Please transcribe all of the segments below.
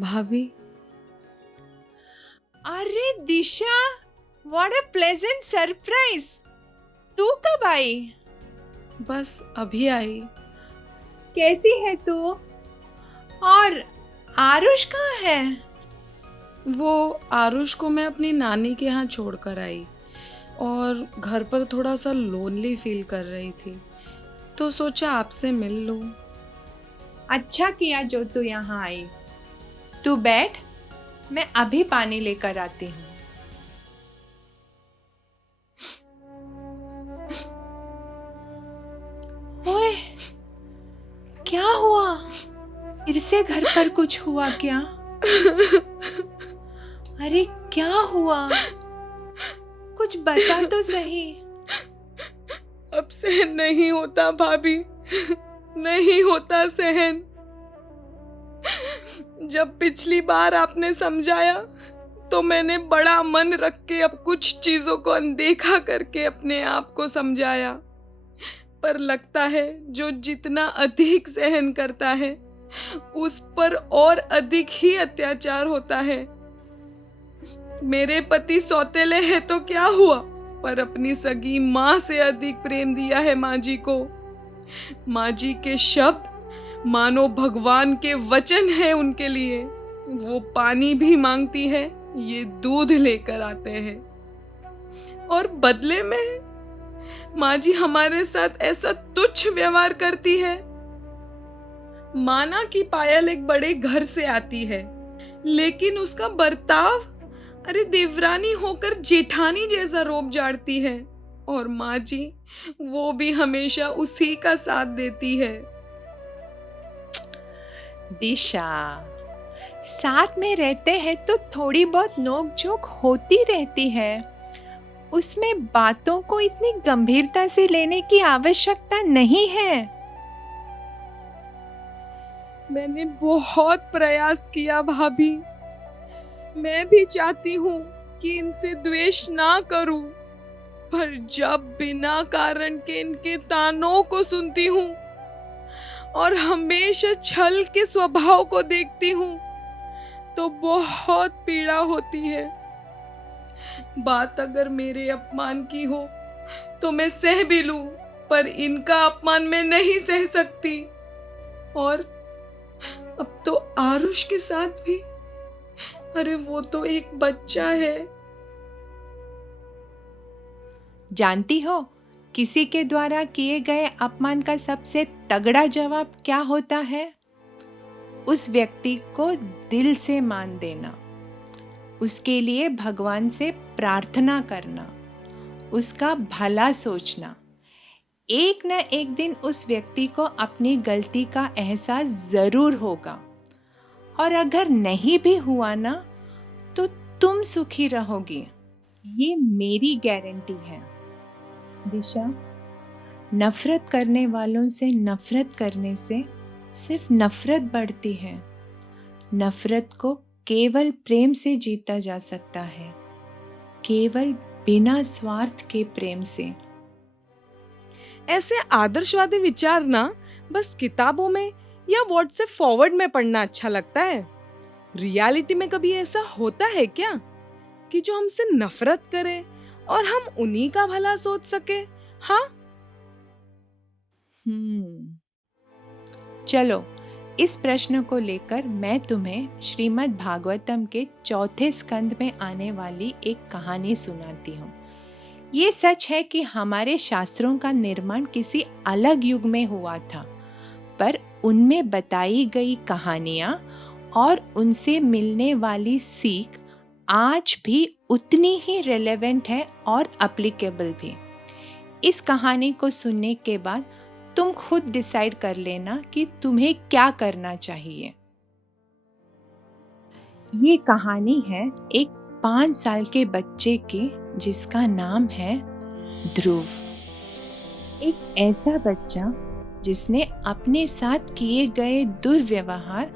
भाभी। अरे दिशा, what a pleasant surprise. तू कब आई? बस अभी आई। कैसी है तू? और आरुष कहाँ है? वो आरुष को मैं अपनी नानी के यहाँ छोड़कर आई और घर पर थोड़ा सा लोनली फील कर रही थी, तो सोचा आपसे मिल लूं। अच्छा किया जो तू यहाँ आई। तू बैठ, मैं अभी पानी लेकर आती हूँ। ओए, क्या हुआ? फिर से घर पर कुछ हुआ क्या? अरे क्या हुआ? कुछ बता तो सही। अब सहन नहीं होता भाभी, नहीं होता सहन। जब पिछली बार आपने समझाया तो मैंने बड़ा मन रख के अब कुछ चीजों को अनदेखा करके अपने आप को समझाया, पर लगता है जो जितना अधिक सहन करता है उस पर और अधिक ही अत्याचार होता है। मेरे पति सौतेले है तो क्या हुआ, पर अपनी सगी माँ से अधिक प्रेम दिया है माँ जी को। माँ जी के शब्द मानो भगवान के वचन है उनके लिए। वो पानी भी मांगती है, ये दूध लेकर आते हैं, और बदले में माँ जी हमारे साथ ऐसा तुच्छ व्यवहार करती है। माना कि पायल एक बड़े घर से आती है, लेकिन उसका बर्ताव अरे देवरानी होकर जेठानी जैसा रोब झाड़ती है, और माँ जी वो भी हमेशा उसी का साथ देती है। दिशा, साथ में रहते हैं तो थोड़ी बहुत नोक-झोंक होती रहती है। उसमें बातों को इतनी गंभीरता से लेने की आवश्यकता नहीं है। मैंने बहुत प्रयास किया भाभी। मैं भी चाहती हूँ कि इनसे द्वेष ना करूं, पर जब बिना कारण के इनके तानों को सुनती हूँ और हमेशा छल के स्वभाव को देखती हूँ तो बहुत पीड़ा होती है। बात अगर मेरे अपमान की हो तो मैं सह भी लूं, पर इनका अपमान मैं नहीं सह सकती। और अब तो आरुष के साथ भी, अरे वो तो एक बच्चा है। जानती हो, किसी के द्वारा किए गए अपमान का सबसे तगड़ा जवाब क्या होता है? उस व्यक्ति को दिल से मान देना, उसके लिए भगवान से प्रार्थना करना, उसका भला सोचना। एक न एक दिन उस व्यक्ति को अपनी गलती का एहसास जरूर होगा, और अगर नहीं भी हुआ ना, तो तुम सुखी रहोगी, ये मेरी गारंटी है। दिशा, नफरत करने वालों से नफरत करने से सिर्फ नफरत बढ़ती है। नफरत को केवल प्रेम से जीता जा सकता है, केवल बिना स्वार्थ के प्रेम से। ऐसे आदर्शवादी विचार ना बस किताबों में या व्हाट्सएप फॉरवर्ड में पढ़ना अच्छा लगता है। रियलिटी में कभी ऐसा होता है क्या कि जो हमसे नफरत करे और हम उन्हीं का भला सोच सके? हाँ, चलो, इस प्रश्न को लेकर मैं तुम्हें श्रीमद् भागवतम के 4 स्कंद में आने वाली एक कहानी सुनाती हूँ। ये सच है कि हमारे शास्त्रों का निर्माण किसी अलग युग में हुआ था, पर उनमें बताई गई कहानियाँ और उनसे मिलने वाली सीख आज भी उतनी ही रेलेवेंट है और एप्लीकेबल भी। इस कहानी को सुनने के बाद तुम खुद डिसाइड कर लेना कि तुम्हें क्या करना चाहिए। ये कहानी है एक 5 साल के बच्चे की, जिसका नाम है ध्रुव। एक ऐसा बच्चा जिसने अपने साथ किए गए दुर्व्यवहार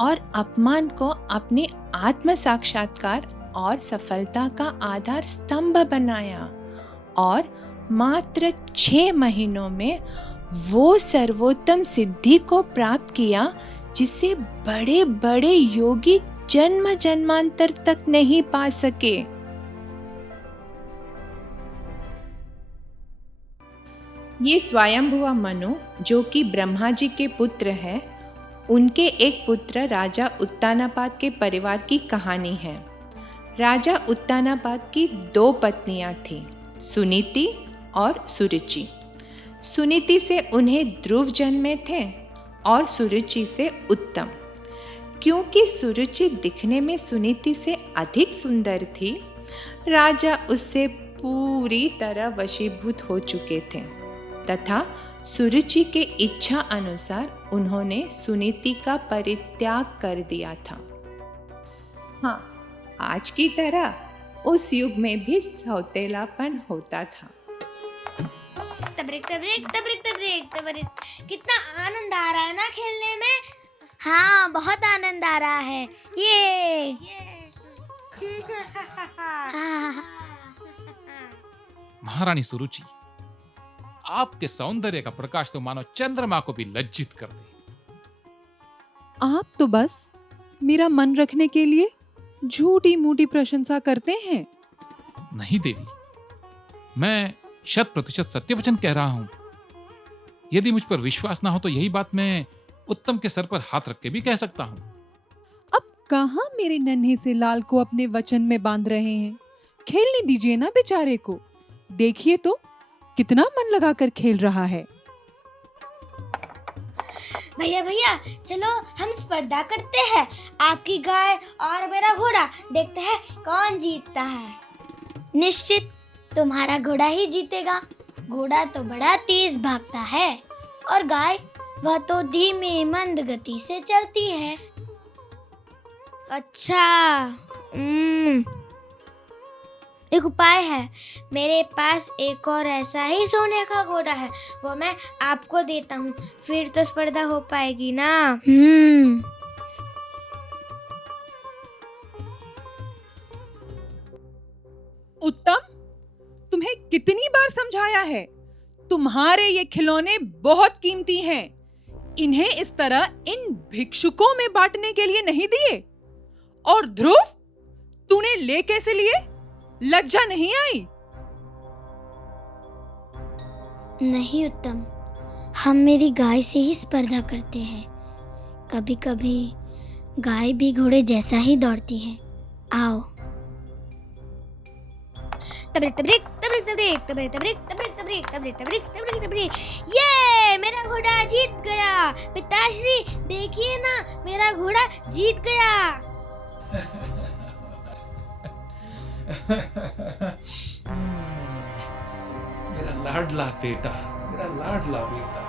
और अपमान को अपने आत्म साक्षात्कार और सफलता का आधार स्तंभ बनाया, और मात्र 6 महीनों में वो सर्वोत्तम सिद्धि को प्राप्त किया जिसे बड़े बड़े योगी जन्म जन्मांतर तक नहीं पा सके। ये स्वयंभुवा मनु, जो कि ब्रह्मा जी के पुत्र हैं, उनके एक पुत्र राजा उत्तानापाद के परिवार की कहानी है। राजा उत्तानापाद की 2 पत्नियां थीं, सुनीति और सुरुचि। सुनीति से उन्हें ध्रुव जन्मे थे और सुरुचि से उत्तम। क्योंकि सुरुचि दिखने में सुनीति से अधिक सुंदर थी, राजा उससे पूरी तरह वशीभूत हो चुके थे तथा सुरुचि के इच्छा अनुसार उन्होंने सुनीति का परित्याग कर दिया था। हाँ, आज की तरह उस युग में भी सौतेलापन होता था। तबरिक तबरिक तबरिक तबरिक तबरिक। कितना आनंद आ रहा है ना खेलने में। हाँ, बहुत आनंद आ रहा है। ये महारानी सुरुचि, आपके सौंदर्य का प्रकाश तो मानो चंद्रमा को भी लज्जित कर दे। आप तो बस मेरा मन रखने के लिए झूठी मूठी प्रशंसा करते हैं। नहीं देवी, मैं 100% सत्य वचन कह रहा हूं। यदि मुझ पर विश्वास ना हो तो यही बात मैं उत्तम के सर पर हाथ रख के भी कह सकता हूं। अब कहाँ मेरे नन्हे से लाल को अपने वचन में बांध रहे हैं। खेलने दीजिए ना बेचारे को। देखिए तो कितना मन लगाकर खेल रहा है। भैया भैया, चलो हम स्पर्धा करते हैं। आपकी गाय और मेरा घोड़ा, देखते हैं कौन जीतता है। निश्चित तुम्हारा घोड़ा ही जीतेगा। घोड़ा तो बड़ा तेज भागता है और गाय, वह तो धीमी मंद गति से चलती है। अच्छा, एक उपाय है। मेरे पास एक और ऐसा ही सोने का घोड़ा है, वो मैं आपको देता हूँ, फिर तो स्पर्धा हो पाएगी ना। उत्तम, तुम्हें कितनी बार समझाया है, तुम्हारे ये खिलौने बहुत कीमती हैं। इन्हें इस तरह इन भिक्षुकों में बांटने के लिए नहीं दिए। और ध्रुव, तूने ले कैसे लिए? लज्जा नहीं आई? नहीं उत्तम, हम मेरी गाय से ही स्पर्धा करते हैं। कभी कभी गाय भी घोड़े जैसा ही दौड़ती है। आओ। तबरिक तबरिक तबरिक तबरिक तबरिक तबरिक तबरिक तबरिक तबरिक तबरिक तबरिक तबरिक। ये मेरा घोड़ा जीत गया। पिताश्री, देखिए ना, मेरा घोड़ा जीत गया। मेरा लाडला बेटा, मेरा लाडला बेटा।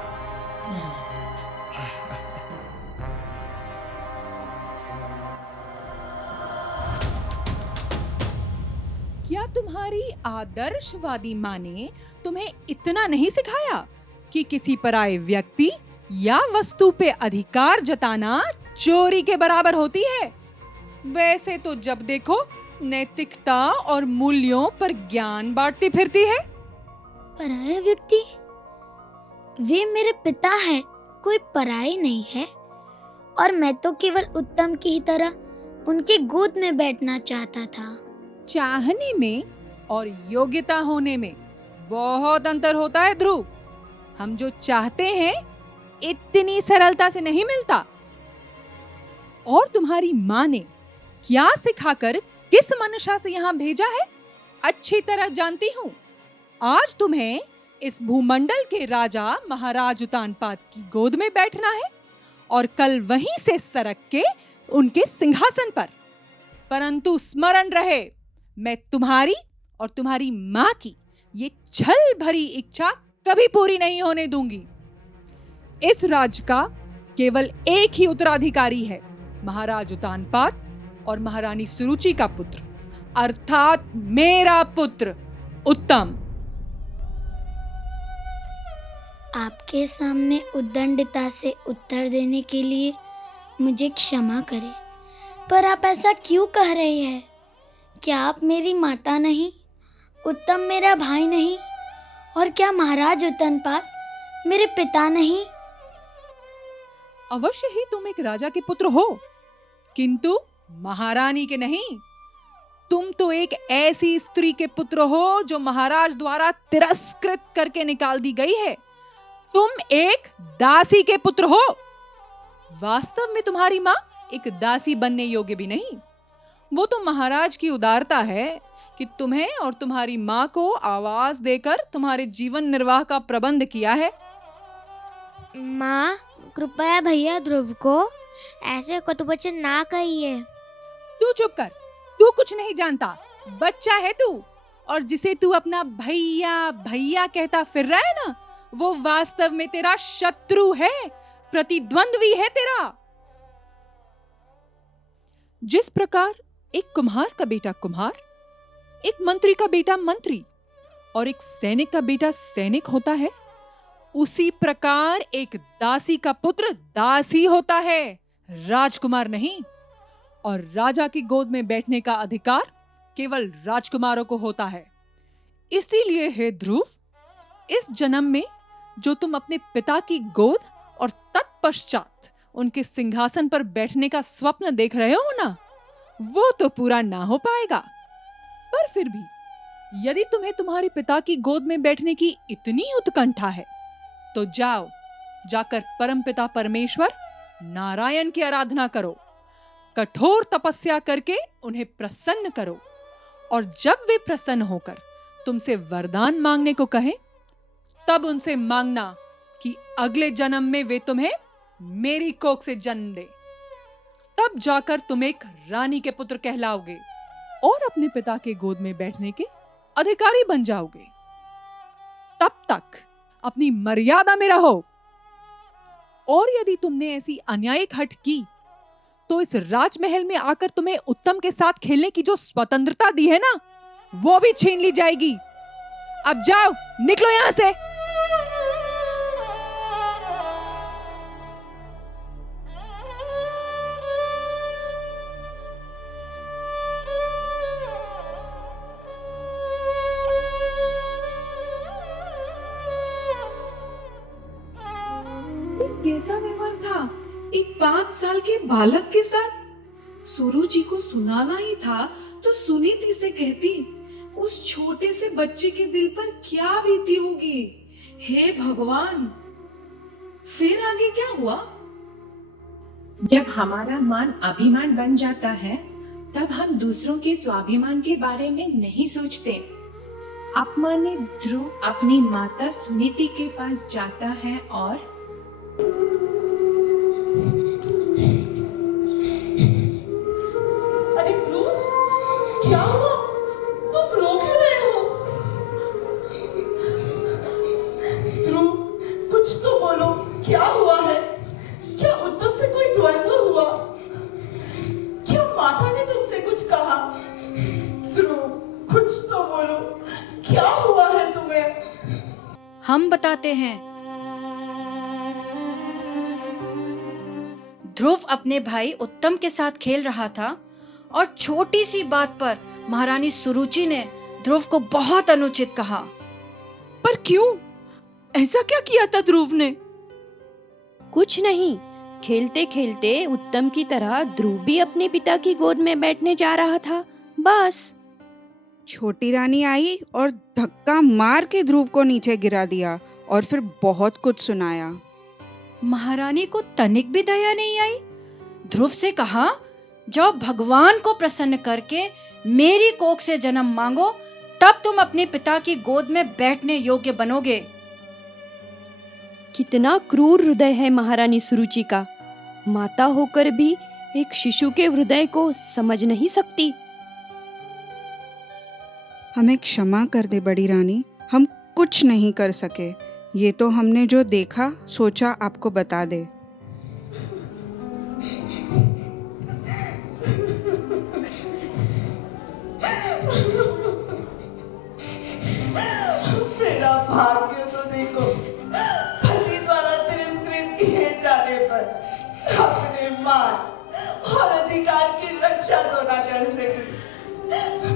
क्या तुम्हारी आदर्शवादी माँ ने तुम्हें इतना नहीं सिखाया कि किसी पराये व्यक्ति या वस्तु पे अधिकार जताना चोरी के बराबर होती है? वैसे तो जब देखो नैतिकता और मूल्यों पर ज्ञान बांटती फिरती है। पराया व्यक्ति? वे मेरे पिता हैं, कोई पराई नहीं है। और मैं तो केवल उत्तम की ही तरह उनकी गोद में बैठना चाहता था। चाहने में और योग्यता होने में बहुत अंतर होता है ध्रुव। हम जो चाहते हैं इतनी सरलता से नहीं मिलता। और तुम्हारी माँ ने क्या सिखाकर किस मंशा से यहाँ भेजा है, अच्छी तरह जानती हूँ। आज तुम्हें इस भूमंडल के राजा महाराज उत्तानपाद की गोद में बैठना है और कल वहीं से सरक के उनके सिंहासन पर। परंतु स्मरण रहे, मैं तुम्हारी और तुम्हारी माँ की ये छल भरी इच्छा कभी पूरी नहीं होने दूंगी। इस राज्य का केवल एक ही उत्तराधिकारी है, महाराज उत्तानपाद और महारानी सुरुचि का पुत्र, अर्थात मेरा पुत्र उत्तम। आपके सामने उद्दंडता से उत्तर देने के लिए मुझे क्षमा करें, पर आप ऐसा क्यों कह रहे हैं? क्या आप मेरी माता नहीं? उत्तम मेरा भाई नहीं? और क्या महाराज उत्तानपाद मेरे पिता नहीं? अवश्य ही तुम एक राजा के पुत्र हो, किंतु महारानी के नहीं। तुम तो एक ऐसी स्त्री के पुत्र हो जो महाराज द्वारा तिरस्कृत करके निकाल दी गई है। तुम एक दासी के पुत्र हो। वास्तव में तुम्हारी माँ एक दासी बनने योग्य भी नहीं। वो तो महाराज की उदारता है कि तुम्हें और तुम्हारी माँ को आवाज देकर तुम्हारे जीवन निर्वाह का प्रबंध किया है। माँ, कृपया भैया ध्रुव को ऐसे कटुवचन ना कहिए। तू चुप कर, तू कुछ नहीं जानता। बच्चा है तू, और जिसे तू अपना भैया भैया कहता फिर रहा है ना, वो वास्तव में तेरा शत्रु है, प्रतिद्वंद्वी है तेरा। जिस प्रकार एक कुम्हार का बेटा कुम्हार, एक मंत्री का बेटा मंत्री और एक सैनिक का बेटा सैनिक होता है, उसी प्रकार एक दासी का पुत्र दासी होता है, राजकुमार नहीं। और राजा की गोद में बैठने का अधिकार केवल राजकुमारों को होता है। इसीलिए हे ध्रुव, इस जन्म में जो तुम अपने पिता की गोद और तत्पश्चात उनके सिंहासन पर बैठने का स्वप्न देख रहे हो ना, वो तो पूरा ना हो पाएगा। पर फिर भी यदि तुम्हें तुम्हारे पिता की गोद में बैठने की इतनी उत्कंठा है, तो जाओ, जाकर परमपिता परमेश्वर नारायण की आराधना करो, कठोर तपस्या करके उन्हें प्रसन्न करो, और जब वे प्रसन्न होकर तुमसे वरदान मांगने को कहें, तब उनसे मांगना कि अगले जन्म में वे तुम्हें मेरी कोख से जन्म दे। तब जाकर तुम एक रानी के पुत्र कहलाओगे और अपने पिता के गोद में बैठने के अधिकारी बन जाओगे। तब तक अपनी मर्यादा में रहो, और यदि तुमने ऐसी अन्यायिक हठ की तो इस राजमहल में आकर तुम्हें उत्तम के साथ खेलने की जो स्वतंत्रता दी है ना, वो भी छीन ली जाएगी। अब जाओ, निकलो यहां से। कैसा व्यवहार था एक 5 साल के बालक के साथ। सुरु जी को सुनाना ही था तो सुनीति से कहती। उस छोटे से बच्चे के दिल पर क्या बीती होगी, हे भगवान। फिर आगे क्या हुआ? जब हमारा मान अभिमान बन जाता है, तब हम दूसरों के स्वाभिमान के बारे में नहीं सोचते। अपमानित ध्रुव अपनी माता सुनीति के पास जाता है और अरे ध्रुव, क्या हुआ? तुम रो क्यों रहे हो? ध्रुव, कुछ तो बोलो, क्या हुआ है? क्या उत्तम से कोई द्वंद्व हुआ? क्यों माता ने तुमसे कुछ कहा? ध्रुव, कुछ तो बोलो, क्या हुआ है तुम्हें? हम बताते हैं। ध्रुव अपने भाई उत्तम के साथ खेल रहा था और छोटी सी बात पर महारानी सुरुचि ने ध्रुव को बहुत अनुचित कहा। पर क्यों? ऐसा क्या किया था ध्रुव ने? कुछ नहीं, खेलते खेलते उत्तम की तरह ध्रुव भी अपने पिता की गोद में बैठने जा रहा था, बस। छोटी रानी आई और धक्का मार के ध्रुव को नीचे गिरा दिया और फिर बहुत कुछ सुनाया। महारानी को तनिक भी दया नहीं आई। ध्रुव से कहा, जाओ भगवान को प्रसन्न करके मेरी कोख से जन्म मांगो, तब तुम अपने पिता की गोद में बैठने योग्य बनोगे। कितना क्रूर हृदय है महारानी सुरुचि का। माता होकर भी एक शिशु के हृदय को समझ नहीं सकती। हमें क्षमा कर दे बड़ी रानी, हम कुछ नहीं कर सके। ये तो हमने जो देखा सोचा आपको बता दे। मेरा भाग्य तो देखो, पति द्वारा तिरस्कृत किए जाने पर अपने मान और अधिकार की रक्षा तो ना कर सकी,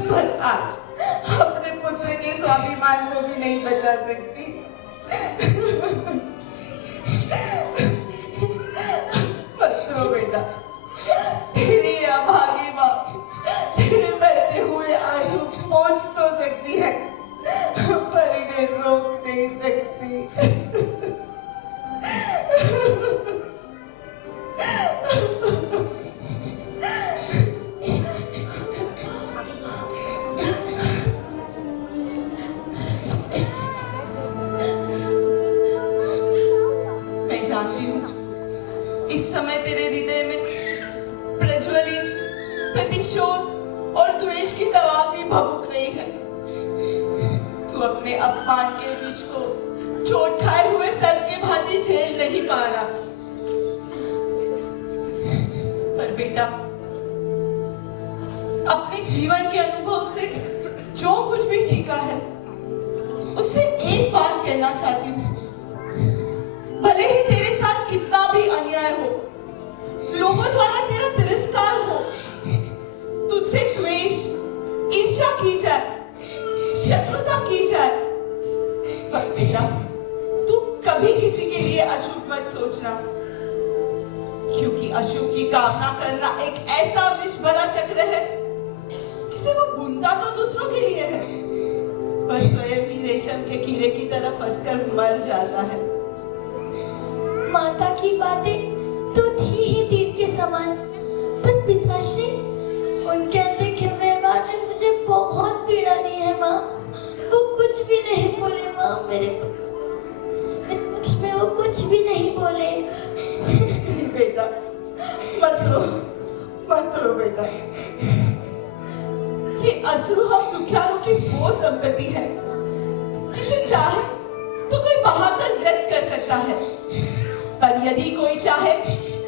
पर आज अपने पुत्र के स्वाभिमान को भी नहीं बचा सकती। इस समय तेरे हृदय में प्रज्वलित प्रतिशोध और द्वेष की दवा भी भभूक रही है। तू अपने अपमान के विष को चोट खाए हुए सर्प के भांति झेल नहीं पा रहा। पर बेटा, अपने जीवन के अनुभव से जो कुछ भी सीखा है उससे एक बात कहना चाहती हूँ। भले ही तेरे साथ कितना भी अन्याय हो, लोगों द्वारा तेरा तिरस्कार हो, तुझसे द्वेष, ईर्ष्या की जाए, शत्रुता की जाए, पर बेटा तू कभी किसी के लिए अशुभ मत सोचना, क्योंकि अशुभ की कामना करना एक ऐसा विष भरा चक्र है जिसे वो बुनता तो दूसरों के लिए है, पर स्वयं ही रेशम के कीड़े की तरह फंसकर मर जाता है। माता की बातें तो थी ही तीर के समान, पर पिताश्री, उनके अनदेखे व्यवहार ने मुझे बहुत पीड़ा दी है माँ। वो कुछ भी नहीं बोले माँ, मेरे पक्ष में वो कुछ भी नहीं बोले। बेटा मत रो बेटा। ये असुर हम दुखियारों की वो संपत्ति है जिसे चाहे तो कोई बहाकर व्यक्त कर सकता है, पर यदि कोई चाहे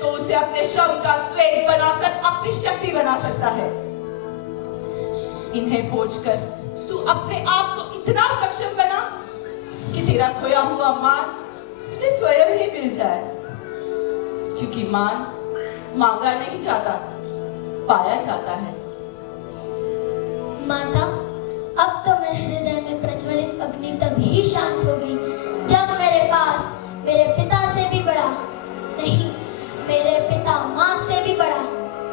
तो उसे अपने श्रम का स्वेग बनाकर अपनी शक्ति बना सकता है। इन्हें पोंछकर तू अपने आप को इतना सक्षम बना कि तेरा खोया हुआ मान तुझे स्वयं ही मिल जाए, क्योंकि मान मांगा नहीं जाता, पाया जाता है। माता, अब तो मेरे हृदय में प्रज्वलित अग्नि तभी शांत होगी जब मेरे पास मेरे पिता से भी बड़ा नहीं, मेरे पिता माँ से भी बड़ा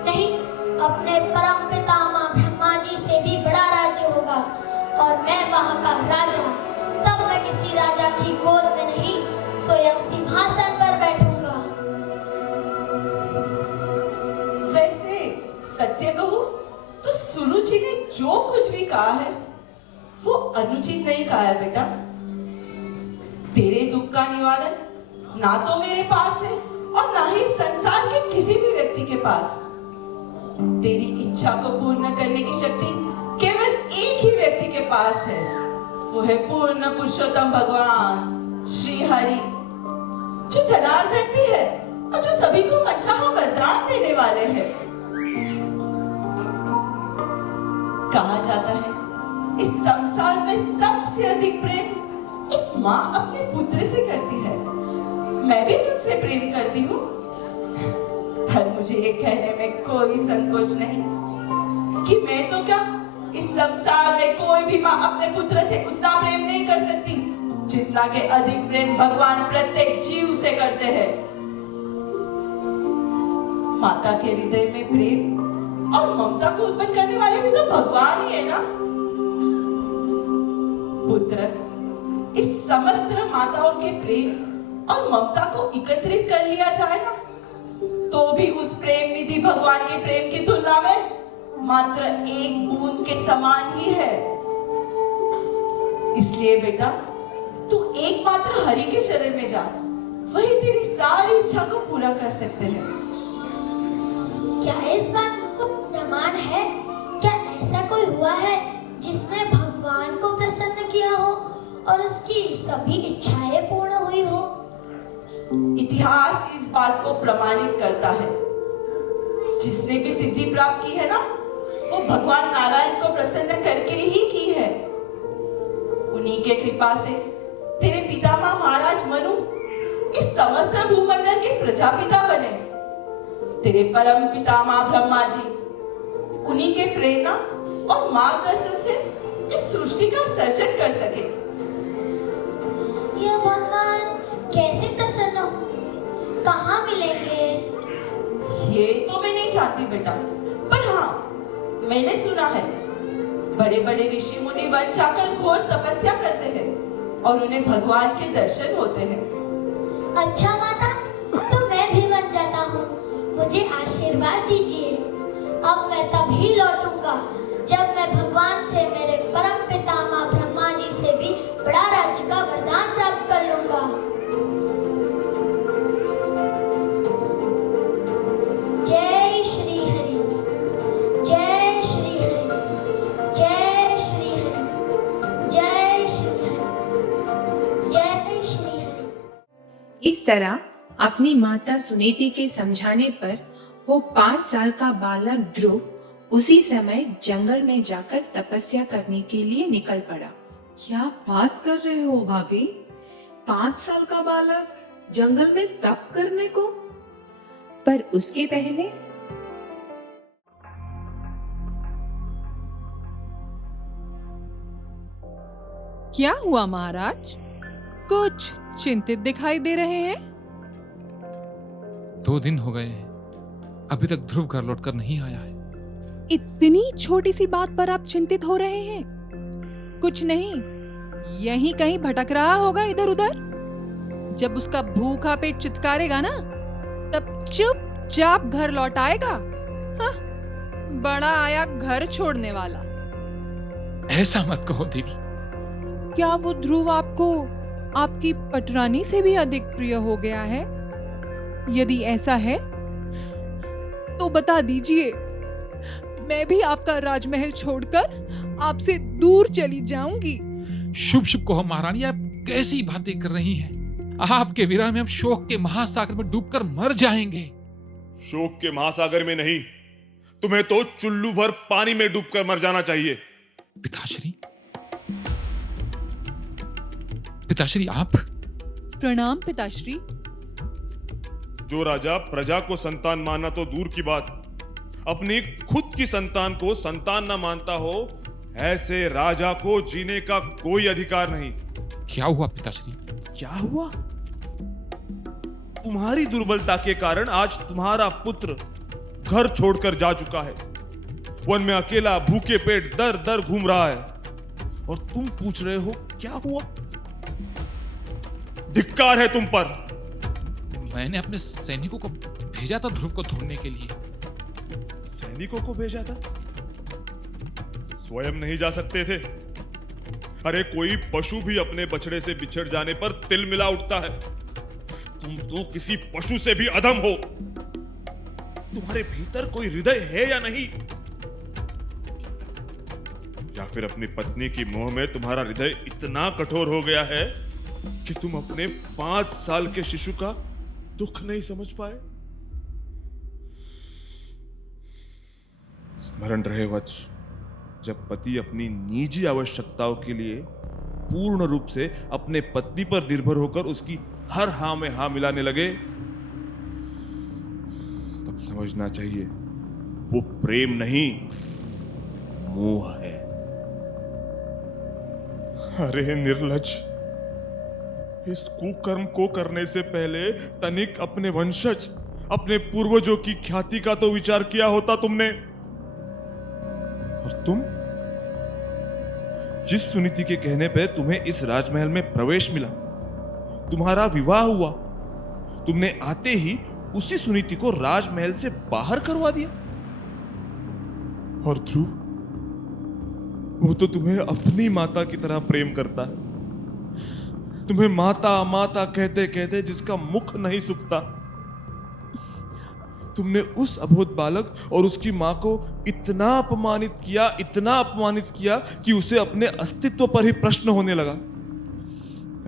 नहीं, अपने परम पिता माँ ब्रह्मा जी से भी बड़ा राज्य होगा, और मैं वहाँ का राजा। तब मैं किसी राजा की गोद में नहीं, स्वयं सिंहासन पर बैठूंगा। वैसे सत्य कहूं तो सुरुचि ने जो कुछ भी कहा है वो अनुचित नहीं कहा है बेटा। तेरे दुख का निवारण ना तो मेरे पास है और ना ही संसार के किसी भी व्यक्ति के पास। तेरी इच्छा को पूर्ण करने की शक्ति केवल एक ही व्यक्ति के पास है, वो है पूर्ण पुरुषोत्तम भगवान श्री हरि, जो जनार्दन भी है और जो सभी को मनचाहा वरदान देने वाले हैं। कहा जाता है इस संसार में सबसे अधिक प्रेम एक माँ अपने पुत्र से करती है। मैं भी तुझसे प्रेम करती हूँ, पर मुझे ये कहने में कोई संकोच नहीं कि मैं तो क्या, इस संसार में कोई भी माँ अपने पुत्र से उतना प्रेम नहीं कर सकती जितना के अधिक प्रेम भगवान प्रत्येक जीव से करते हैं। माता के हृदय में प्रेम और ममता को उत्पन्न करने वाले भी तो भगवान ही है ना। पुत्र इस समस्त माताओं के प्रेम और ममता को एकत्रित कर लिया जाए ना, तो भी उस प्रेम निधि भगवान के प्रेम की तुलना में मात्र एक बूंद के समान ही है। इसलिए बेटा तू एकमात्र हरि के शरण में जा, वही तेरी सारी इच्छा को पूरा कर सकते हैं। क्या इस बात को प्रमाण है? क्या ऐसा कोई हुआ है जिसने भगवान को प्रसन्न किया हो और उसकी सभी इच्छाएं पूर्ण हुई हो? इतिहास इस बात को प्रमाणित करता है। जिसने भी सिद्धि प्राप्त की है ना, वो भगवान नारायण को प्रसन्न करके ही की है। उन्हीं के कृपा से तेरे पितामह महाराज मनु इस समस्त भूमंडल के प्रजापिता बने। तेरे परम पितामह ब्रह्मा जी उन्हीं के प्रेरणा और मार्गदर्शन से इस सृष्टि का सर्जन कर सके। यह भगवान कैसे प्रसन्न हो? कहाँ मिलेंगे? ये तो मैं नहीं जानती बेटा, पर हाँ मैंने सुना है बड़े बड़े ऋषि मुनि वन जाकर घोर तपस्या करते हैं और उन्हें भगवान के दर्शन होते हैं। अच्छा माता, तो मैं भी बन जाता हूँ, मुझे आशीर्वाद दीजिए। अब मैं तभी लौटूंगा जब मैं भगवान से मेरे परम पितामह ब्रह्मा जी से भी बड़ा राज्य का वरदान प्राप्त कर लूंगा। तरह अपनी माता सुनीति के समझाने पर वो 5 साल का बालक ध्रुव उसी समय जंगल में जाकर तपस्या करने के लिए निकल पड़ा। क्या बात कर रहे हो भाभी? 5 साल का बालक जंगल में तप करने को? पर उसके पहले क्या हुआ महाराज? कुछ चिंतित दिखाई दे रहे हैं। 2 दिन हो गए, अभी तक ध्रुव घर लौटकर नहीं आया है। इतनी छोटी सी बात पर आप चिंतित हो रहे हैं? कुछ नहीं, यहीं कहीं भटक रहा होगा इधर उधर। जब उसका भूखा पेट चित्कारेगा ना, तब चुपचाप घर लौट आएगा। हाँ, बड़ा आया घर छोड़ने वाला। ऐसा मत कहो देवी। क्या वो ध्रुव आपको आपकी पटरानी से भी अधिक प्रिय हो गया है? यदि ऐसा है तो बता दीजिए, मैं भी आपका राजमहल छोड़कर आपसे दूर चली जाऊंगी। शुभ शुभ कहो महारानी, आप कैसी बातें कर रही हैं? आपके विरह में हम शोक के महासागर में डूबकर मर जाएंगे। शोक के महासागर में नहीं, तुम्हें तो चुल्लू भर पानी में डूबकर मर जाना चाहिए। पिताश्री, पिताश्री आप? प्रणाम पिताश्री। जो राजा प्रजा को संतान मानना तो दूर की बात, अपनी खुद की संतान को संतान ना मानता हो, ऐसे राजा को जीने का कोई अधिकार नहीं। क्या हुआ पिताश्री? क्या हुआ? तुम्हारी दुर्बलता के कारण आज तुम्हारा पुत्र घर छोड़कर जा चुका है। वन में अकेला भूखे पेट दर दर घूम रहा है, और तुम पूछ रहे हो क्या हुआ? धिक्कार है तुम पर। मैंने अपने सैनिकों को भेजा था ध्रुव को ढूंढने के लिए। सैनिकों को भेजा था? स्वयं नहीं जा सकते थे? अरे कोई पशु भी अपने बछड़े से बिछड़ जाने पर तिल मिला उठता है। तुम तो किसी पशु से भी अधम हो। तुम्हारे भीतर कोई हृदय है या नहीं? या फिर अपनी पत्नी की मोह में तुम्हारा हृदय इतना कठोर हो गया है कि तुम अपने 5 साल के शिशु का दुख नहीं समझ पाए? स्मरण रहे वत्स, जब पति अपनी निजी आवश्यकताओं के लिए पूर्ण रूप से अपने पत्नी पर निर्भर होकर उसकी हर हाँ में हाँ मिलाने लगे, तब समझना चाहिए वो प्रेम नहीं, मोह है। अरे निर्लज, इस कुकर्म को करने से पहले तनिक अपने वंशज, अपने पूर्वजों की ख्याति का तो विचार किया होता तुमने। और तुम, जिस सुनीति के कहने पे तुम्हें इस राजमहल में प्रवेश मिला, तुम्हारा विवाह हुआ, तुमने आते ही उसी सुनीति को राजमहल से बाहर करवा दिया। और ध्रुव, वो तो तुम्हें अपनी माता की तरह प्रेम करता है, तुम्हें माता माता कहते कहते जिसका मुख नहीं सूखता। तुमने उस अबोध बालक और उसकी मां को इतना अपमानित किया कि उसे अपने अस्तित्व पर ही प्रश्न होने लगा।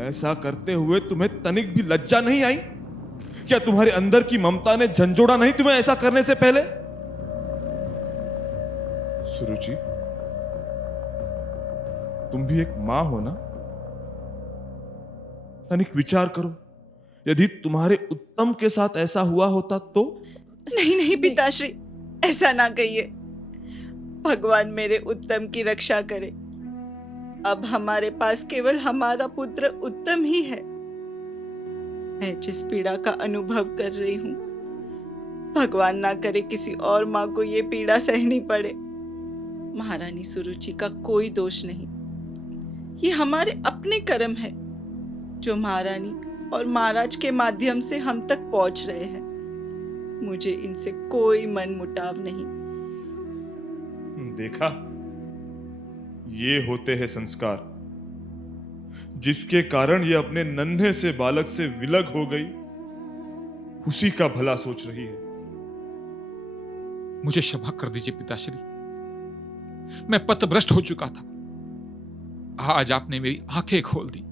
ऐसा करते हुए तुम्हें तनिक भी लज्जा नहीं आई? क्या तुम्हारे अंदर की ममता ने झंझोड़ा नहीं तुम्हें ऐसा करने से पहले? सुरुचि, तुम भी एक मां हो ना? तनिक विचार करो, यदि तुम्हारे उत्तम के साथ ऐसा हुआ होता तो? नहीं नहीं पिताश्री, ऐसा ना कहिए। भगवान मेरे उत्तम की रक्षा करे। अब हमारे पास केवल हमारा पुत्र उत्तम ही है। मैं जिस पीड़ा का अनुभव कर रही हूँ, भगवान ना करे किसी और माँ को ये पीड़ा सहनी पड़े। महारानी सुरुचि का कोई दोष नहीं, ये हमारे अपने कर्म है जो महारानी और महाराज के माध्यम से हम तक पहुंच रहे हैं। मुझे इनसे कोई मन मुटाव नहीं। देखा, ये होते हैं संस्कार, जिसके कारण ये अपने नन्हे से बालक से विलग हो गई, उसी का भला सोच रही है। मुझे क्षमा कर दीजिए पिताश्री, मैं पथभ्रष्ट हो चुका था। आज आपने मेरी आंखें खोल दी।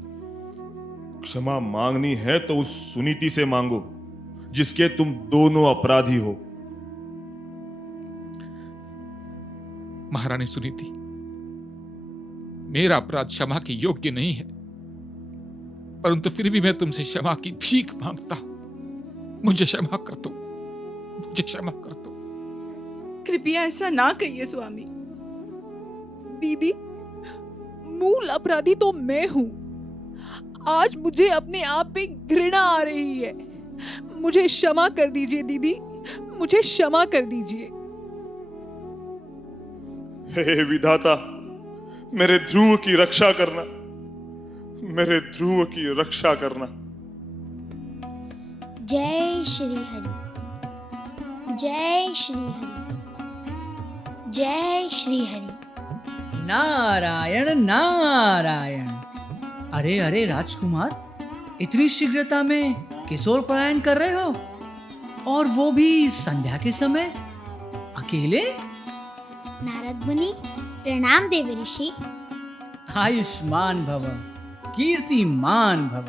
क्षमा मांगनी है तो उस सुनीति से मांगो जिसके तुम दोनों अपराधी हो। महारानी सुनीति, मेरा अपराध क्षमा के योग्य नहीं है, परंतु फिर भी मैं तुमसे क्षमा की भीख मांगता हूं। मुझे क्षमा कर दो, मुझे क्षमा कर दो। कृपया ऐसा ना कहिए स्वामी। दीदी, मूल अपराधी तो मैं हूं। आज मुझे अपने आप पे घृणा आ रही है। मुझे क्षमा कर दीजिए दीदी, मुझे क्षमा कर दीजिए। हे विधाता, मेरे ध्रुव की रक्षा करना, मेरे ध्रुव की रक्षा करना। जय श्री हरि, जय श्री हरि, जय श्री हरि। नारायण नारायण। अरे अरे राजकुमार, इतनी शीघ्रता में किशोर पलायन कर रहे हो, और वो भी संध्या के समय अकेले? नारद मुनि, प्रणाम देव ऋषि। आयुष्मान भव, कीर्तिमान भव।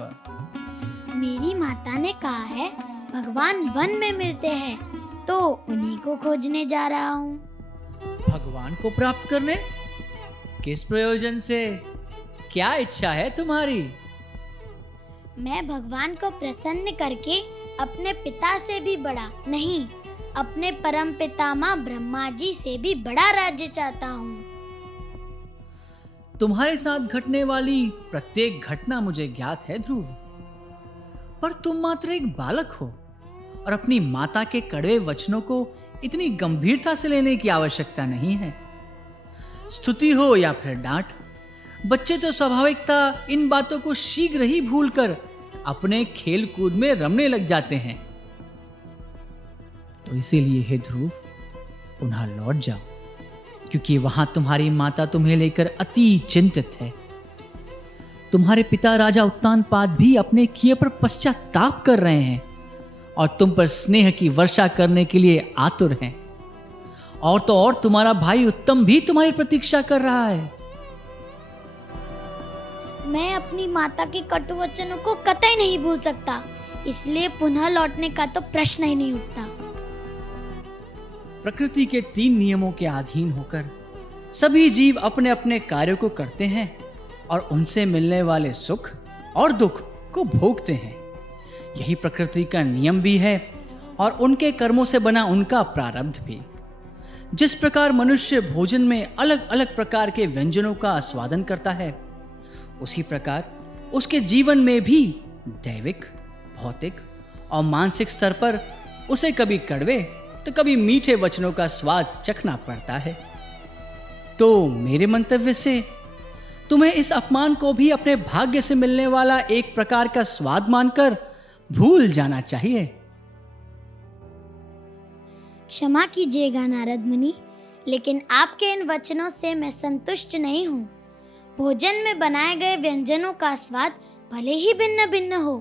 मेरी माता ने कहा है भगवान वन में मिलते हैं, तो उन्हीं को खोजने जा रहा हूँ। भगवान को प्राप्त करने? किस प्रयोजन से? क्या इच्छा है तुम्हारी? मैं भगवान को प्रसन्न करके अपने पिता से भी बड़ा नहीं, अपने परम पितामह ब्रह्मा जी से भी बड़ा राज्य चाहता हूँ। तुम्हारे साथ घटने वाली प्रत्येक घटना मुझे ज्ञात है ध्रुव, पर तुम मात्र एक बालक हो और अपनी माता के कड़वे वचनों को इतनी गंभीरता से लेने की आवश्यकता नहीं है। स्तुति हो या फिर डांट, बच्चे तो स्वाभाविकता इन बातों को शीघ्र ही भूलकर अपने खेल कूद में रमने लग जाते हैं। तो इसीलिए हे ध्रुव, पुनः लौट जाओ, क्योंकि वहां तुम्हारी माता तुम्हें लेकर अति चिंतित है। तुम्हारे पिता राजा उत्तानपाद भी अपने किए पर पश्चाताप कर रहे हैं और तुम पर स्नेह की वर्षा करने के लिए आतुर हैं। और तो और तुम्हारा भाई उत्तम भी तुम्हारी प्रतीक्षा कर रहा है। मैं अपनी माता के कटु वचनों को कतई नहीं भूल सकता, इसलिए पुनः लौटने का तो प्रश्न ही नहीं उठता। प्रकृति के 3 नियमों के अधीन होकर सभी जीव अपने अपने कार्यों को करते हैं और उनसे मिलने वाले सुख और दुख को भोगते हैं। यही प्रकृति का नियम भी है और उनके कर्मों से बना उनका प्रारब्ध भी। जिस प्रकार मनुष्य भोजन में अलग अलग प्रकार के व्यंजनों का आस्वादन करता है, उसी प्रकार उसके जीवन में भी दैविक, भौतिक और मानसिक स्तर पर उसे कभी कड़वे तो कभी मीठे वचनों का स्वाद चखना पड़ता है। तो मेरे मंतव्य से तुम्हें इस अपमान को भी अपने भाग्य से मिलने वाला एक प्रकार का स्वाद मानकर भूल जाना चाहिए। क्षमा कीजिएगा नारद मुनि, लेकिन आपके इन वचनों से मैं संतुष्ट नहीं हूँ। भोजन में बनाए गए व्यंजनों का स्वाद भले ही भिन्न भिन्न हो,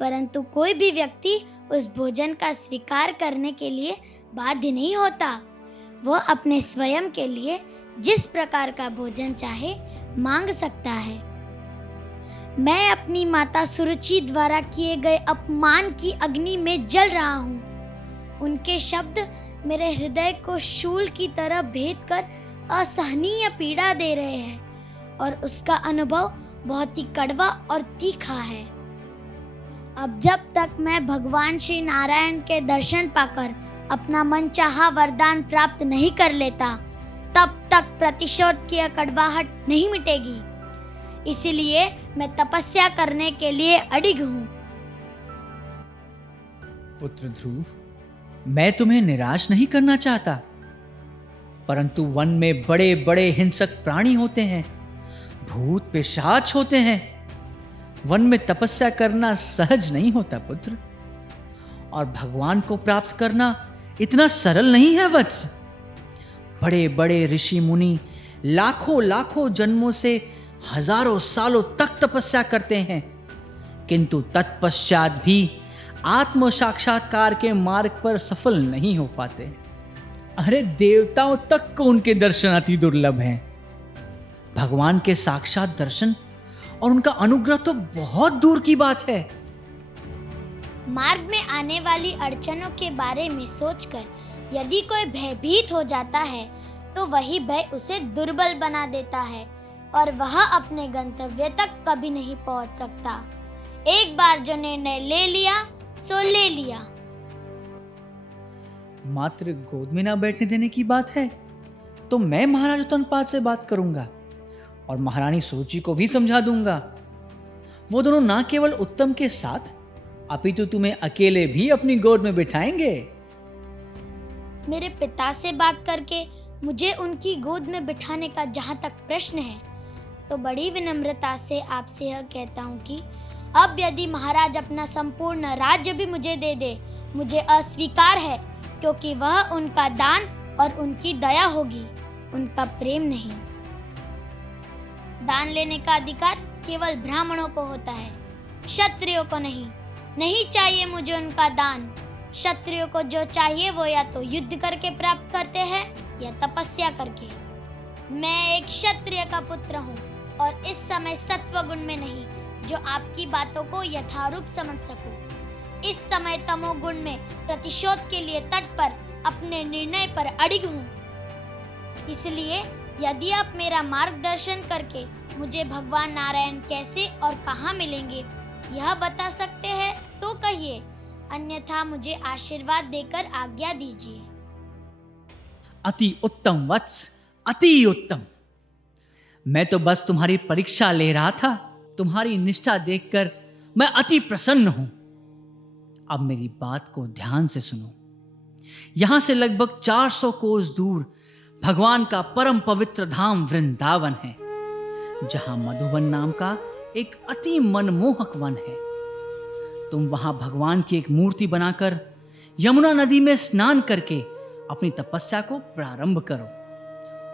परंतु कोई भी व्यक्ति उस भोजन का स्वीकार करने के लिए बाध्य नहीं होता। वह अपने स्वयं के लिए जिस प्रकार का भोजन चाहे मांग सकता है। मैं अपनी माता सुरुचि द्वारा किए गए अपमान की अग्नि में जल रहा हूँ। उनके शब्द मेरे हृदय को शूल की तरह भेद कर असहनीय पीड़ा दे रहे हैं और उसका अनुभव बहुत ही कड़वा और तीखा है। अब जब तक मैं भगवान श्री नारायण के दर्शन पाकर अपना मनचाहा वरदान प्राप्त नहीं कर लेता, तब तक प्रतिशोध की कड़वाहट नहीं मिटेगी। इसीलिए मैं तपस्या करने के लिए अडिग हूँ। पुत्र ध्रुव, मैं तुम्हें निराश नहीं करना चाहता, परंतु वन में बड़े बड़े हिंसक प्राणी होते हैं, भूत पिशाच होते हैं। वन में तपस्या करना सहज नहीं होता पुत्र, और भगवान को प्राप्त करना इतना सरल नहीं है वत्स। बड़े बड़े ऋषि मुनि लाखों लाखों जन्मों से हजारों सालों तक तपस्या करते हैं, किंतु तत्पश्चात भी आत्म साक्षात्कार के मार्ग पर सफल नहीं हो पाते। अरे देवताओं तक को उनके दर्शन अति दुर्लभ हैं। भगवान के साक्षात दर्शन और उनका अनुग्रह तो बहुत दूर की बात है। मार्ग में आने वाली अड़चनों के बारे में सोचकर यदि कोई भयभीत हो जाता है तो वही भय उसे दुर्बल बना देता है और वह अपने गंतव्य तक कभी नहीं पहुंच सकता। एक बार जो निर्णय ले लिया सो ले लिया। मात्र गोद में ना बैठने देने की बात है तो मैं महाराज उत्तमपाद से बात करूंगा और महारानी सुरुचि को भी समझा दूंगा। वो दोनों ना केवल उत्तम के साथ अपितु तुम्हें अकेले भी अपनी गोद में बिठाएंगे। मेरे पिता से बात करके मुझे उनकी गोद में बिठाने का जहाँ तक प्रश्न है तो बड़ी विनम्रता से आपसे यह कहता हूँ कि अब यदि महाराज अपना संपूर्ण राज्य भी मुझे दे दे मुझे अस्वीकार है, क्योंकि वह उनका दान और उनकी दया होगी, उनका प्रेम नहीं। दान लेने का अधिकार केवल ब्राह्मणों को होता है, क्षत्रियों को नहीं। नहीं चाहिए मुझे उनका दान। क्षत्रियों को जो चाहिए वो या तो युद्ध करके प्राप्त करते हैं या तपस्या करके। मैं एक क्षत्रिय का पुत्र हूँ और इस समय सत्व गुण में नहीं जो आपकी बातों को यथारूप समझ सकूं। इस समय तमोगुण में प्रतिशोध के लिए तट पर अपने निर्णय पर अडिग हूँ। इसलिए यदि आप मेरा मार्गदर्शन करके मुझे भगवान नारायण कैसे और कहाँ मिलेंगे यह बता सकते हैं तो कहिए, अन्यथा मुझे आशीर्वाद देकर आज्ञा दीजिए। अति उत्तम वत्स, अति उत्तम। मैं तो बस तुम्हारी परीक्षा ले रहा था। तुम्हारी निष्ठा देखकर मैं अति प्रसन्न हूं। अब मेरी बात को ध्यान से सुनो। यहां से लगभग 400 कोस दूर भगवान का परम पवित्र धाम वृंदावन है, जहां मधुवन नाम का एक अति मनमोहक वन है। तुम वहां भगवान की एक मूर्ति बनाकर यमुना नदी में स्नान करके अपनी तपस्या को प्रारंभ करो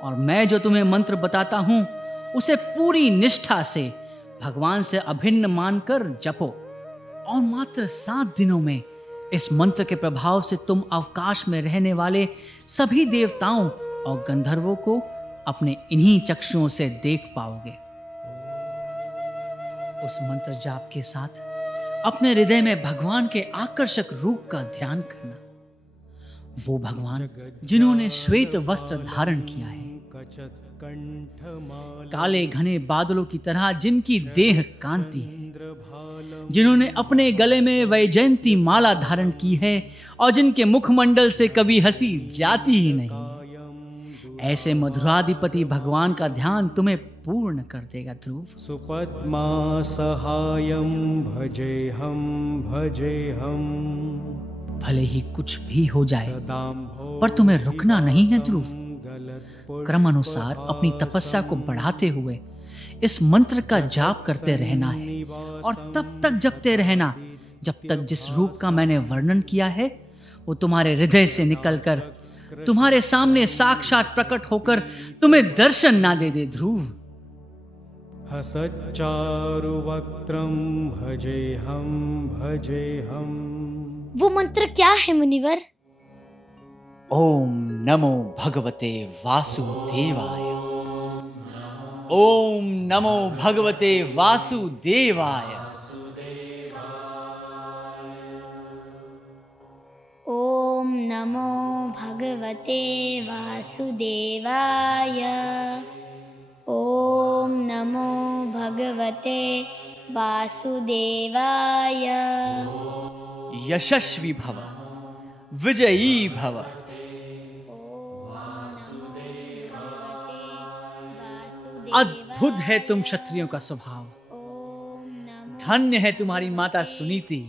और मैं जो तुम्हें मंत्र बताता हूं उसे पूरी निष्ठा से भगवान से अभिन्न मानकर जपो और मात्र 7 दिनों में इस मंत्र के प्रभाव से तुम अवकाश में रहने वाले सभी देवताओं और गंधर्वों को अपने इन्हीं चक्षुओं से देख पाओगे। उस मंत्र जाप के साथ अपने हृदय में भगवान के आकर्षक रूप का ध्यान करना। वो भगवान जिन्होंने श्वेत वस्त्र धारण किया है, काले घने बादलों की तरह जिनकी देह कांति है, जिन्होंने अपने गले में वैजयंती माला धारण की है और जिनके मुखमंडल से कभी हंसी जाती ही नहीं। ऐसे मधुराधिपति भगवान का ध्यान तुम्हें पूर्ण कर देगा ध्रुव। सुपद्मा सहायम भजेहम भजेहम। भले ही कुछ भी हो जाए पर तुम्हें रुकना नहीं है ध्रुव। क्रम अनुसार अपनी तपस्या को बढ़ाते हुए इस मंत्र का जाप करते रहना है और तब तक जपते रहना जब तक जिस रूप का मैंने वर्णन किया है वो तुम्हारे हृदय से निकलकर तुम्हारे सामने साक्षात प्रकट होकर तुम्हें दर्शन ना दे दे ध्रुव। हसच्चारु वक्त्रम भजेहम भजेहम। वो मंत्र क्या है मुनिवर? ओम नमो भगवते वासुदेवाय। ओम नमो भगवते वासुदेवाय। ओम नमो भगवते वासुदेवाय। ओम नमो भगवते वासुदेवाय। यशस्वी भव, विजयी भव। अद्भुत है तुम क्षत्रियों का स्वभाव। धन्य है तुम्हारी माता सुनीति।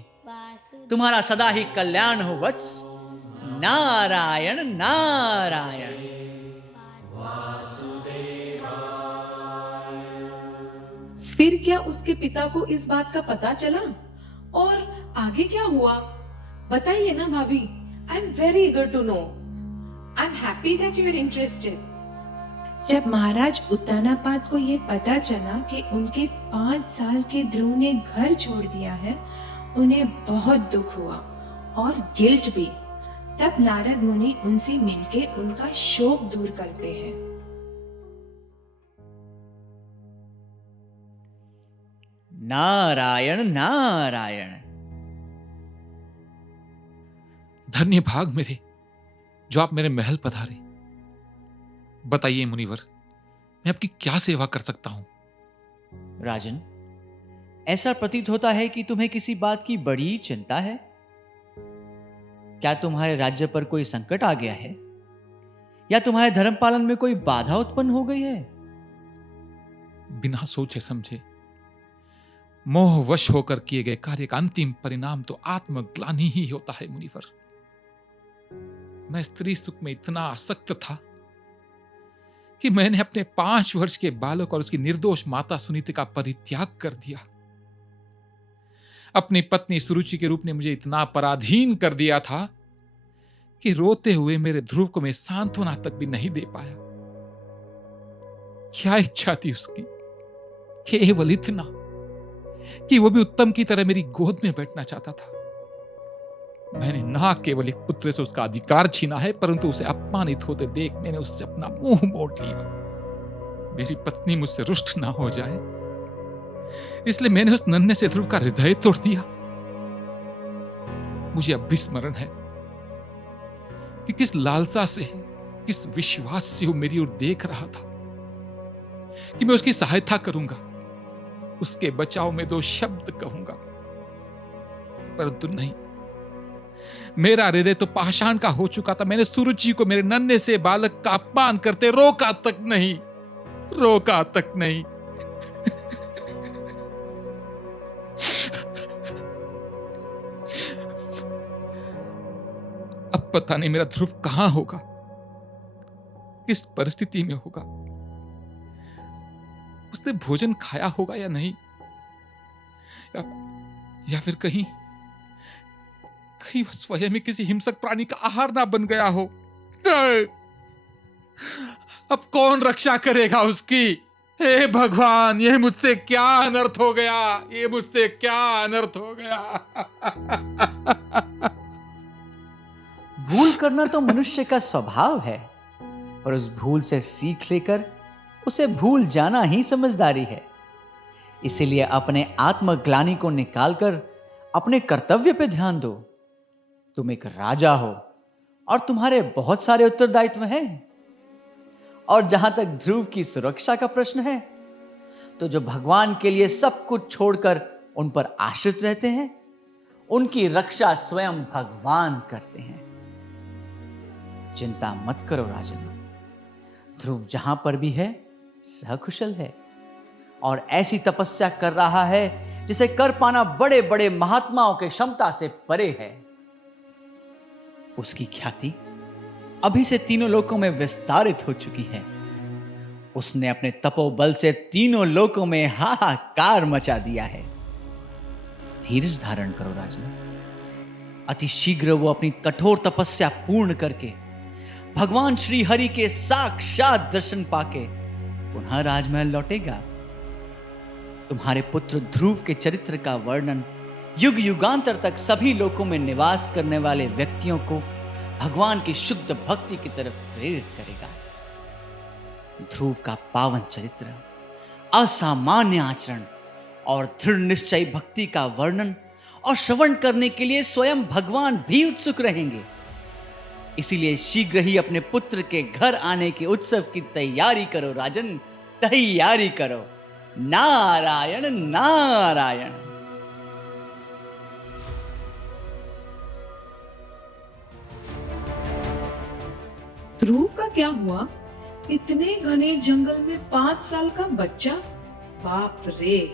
तुम्हारा सदा ही कल्याण हो वत्स। नारायण नारायण। फिर क्या उसके पिता को इस बात का पता चला और आगे क्या हुआ? बताइए ना भाभी। I am very eager to know. I am happy that you are interested. जब महाराज उत्तानापाद को ये पता चला कि उनके 5 साल के ध्रुव ने घर छोड़ दिया है, उन्हें बहुत दुख हुआ और गिल्ट भी। तब नारद मुनि उनसे मिलके उनका शोक दूर करते हैं। नारायण नारायण। धन्य भाग मेरे जो आप मेरे महल पधारे। बताइए मुनिवर, मैं आपकी क्या सेवा कर सकता हूं? राजन, ऐसा प्रतीत होता है कि तुम्हें किसी बात की बड़ी चिंता है। क्या तुम्हारे राज्य पर कोई संकट आ गया है या तुम्हारे धर्म पालन में कोई बाधा उत्पन्न हो गई है? बिना सोचे समझे मोहवश होकर किए गए कार्य का अंतिम परिणाम तो आत्मग्लानि ही होता है मुनिवर। मैं स्त्री सुख में इतना आसक्त था कि मैंने अपने 5 वर्ष के बालक और उसकी निर्दोष माता सुनीति का परित्याग कर दिया। अपनी पत्नी सुरुचि के रूप ने मुझे इतना पराधीन कर दिया था कि रोते हुए मेरे ध्रुव को मैं सांत्वना तक भी नहीं दे पाया। क्या इच्छा थी उसकी? केवल इतना कि वो भी उत्तम की तरह मेरी गोद में बैठना चाहता था। मैंने ना केवल एक पुत्र से उसका अधिकार छीना है, परंतु उसे अपमानित होते देख मैंने उससे अपना मुंह मोड़ लिया। मेरी पत्नी मुझसे रुष्ट ना हो जाए, इसलिए मैंने उस नन्हे से ध्रुव का हृदय तोड़ दिया। मुझे अब भी स्मरण है कि किस लालसा से, किस विश्वास से वो मेरी ओर देख रहा था कि मैं उसकी सहायता करूंगा, उसके बचाव में 2 शब्द कहूंगा। परंतु नहीं, मेरा हृदय तो पाषाण का हो चुका था। मैंने सुरुचि को मेरे नन्हे से बालक का अपमान करते रोका तक नहीं। अब पता नहीं मेरा ध्रुव कहां होगा, किस परिस्थिति में होगा। उसने भोजन खाया होगा या नहीं, या फिर कहीं वो स्वयं ही किसी हिंसक प्राणी का आहार ना बन गया हो। अब कौन रक्षा करेगा उसकी? हे भगवान, ये मुझसे क्या अनर्थ हो गया। भूल करना तो मनुष्य का स्वभाव है, पर उस भूल से सीख लेकर उसे भूल जाना ही समझदारी है। इसीलिए अपने आत्मग्लानि को निकालकर अपने कर्तव्य पे ध्यान दो। तुम एक राजा हो और तुम्हारे बहुत सारे उत्तरदायित्व हैं। और जहां तक ध्रुव की सुरक्षा का प्रश्न है, तो जो भगवान के लिए सब कुछ छोड़कर उन पर आश्रित रहते हैं, उनकी रक्षा स्वयं भगवान करते हैं। चिंता मत करो राजन, ध्रुव जहां पर भी है सकुशल है और ऐसी तपस्या कर रहा है जिसे कर पाना बड़े बड़े महात्माओं के क्षमता से परे है। उसकी ख्याति अभी से 3 लोकों में विस्तारित हो चुकी है। उसने अपने तपोबल से 3 लोकों में हाहाकार मचा दिया है। धीरज धारण करो राजन, अति शीघ्र वो अपनी कठोर तपस्या पूर्ण करके भगवान श्री हरि के साक्षात दर्शन पाके पुनः राजमहल लौटेगा। तुम्हारे पुत्र ध्रुव के चरित्र का वर्णन युग युगांतर तक सभी लोकों में निवास करने वाले व्यक्तियों को भगवान की शुद्ध भक्ति की तरफ प्रेरित करेगा। ध्रुव का पावन चरित्र, असामान्य आचरण और दृढ़ निश्चय भक्ति का वर्णन और श्रवण करने के लिए स्वयं भगवान भी उत्सुक रहेंगे। इसीलिए शीघ्र ही अपने पुत्र के घर आने के उत्सव की तैयारी करो राजन, तैयारी करो। नारायण नारायण। ध्रुव का क्या हुआ? इतने घने जंगल में 5 साल का बच्चा? बाप रे,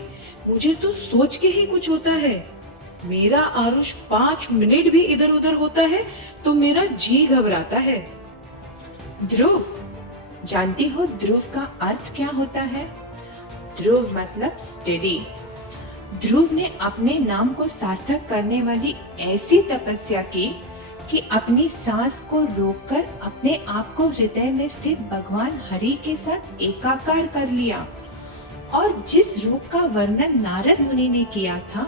मुझे तो सोच के ही कुछ होता है। मेरा आरुष 5 मिनट भी इधर उधर होता है तो मेरा जी घबराता है। ध्रुव, जानती हो ध्रुव का अर्थ क्या होता है? ध्रुव मतलब स्टेडी। ध्रुव ने अपने नाम को सार्थक करने वाली ऐसी तपस्या की कि अपनी सांस को रोककर अपने आप को हृदय में स्थित भगवान हरि के साथ एकाकार कर लिया और जिस रूप का वर्णन नारद मुनि ने किया था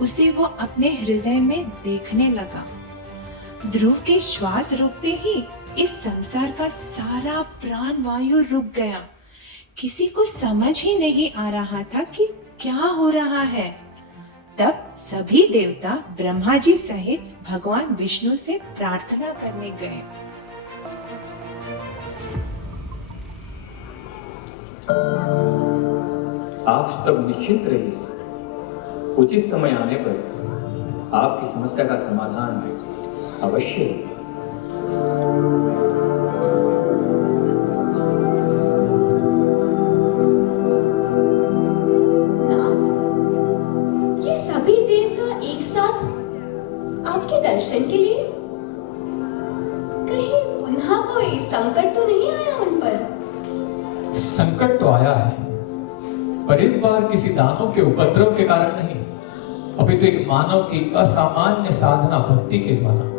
उसे वो अपने हृदय में देखने लगा। ध्रुव के श्वास रुकते ही इस संसार का सारा प्राण वायु रुक गया। किसी को समझ ही नहीं आ रहा था कि क्या हो रहा है? तब सभी देवता ब्रह्मा जी सहित भगवान विष्णु से प्रार्थना करने गए। आप सब निश्चिंत रहिए, उचित समय आने पर आपकी समस्या का समाधान अवश्य होगा। ये सभी देवता एक साथ आपके दर्शन के लिए? कहीं पुनः कोई संकट तो नहीं आया उन पर? संकट तो आया है, पर इस बार किसी दानव के उपद्रव के कारण नहीं, अभी तो एक मानव की असामान्य साधना भक्ति के द्वारा।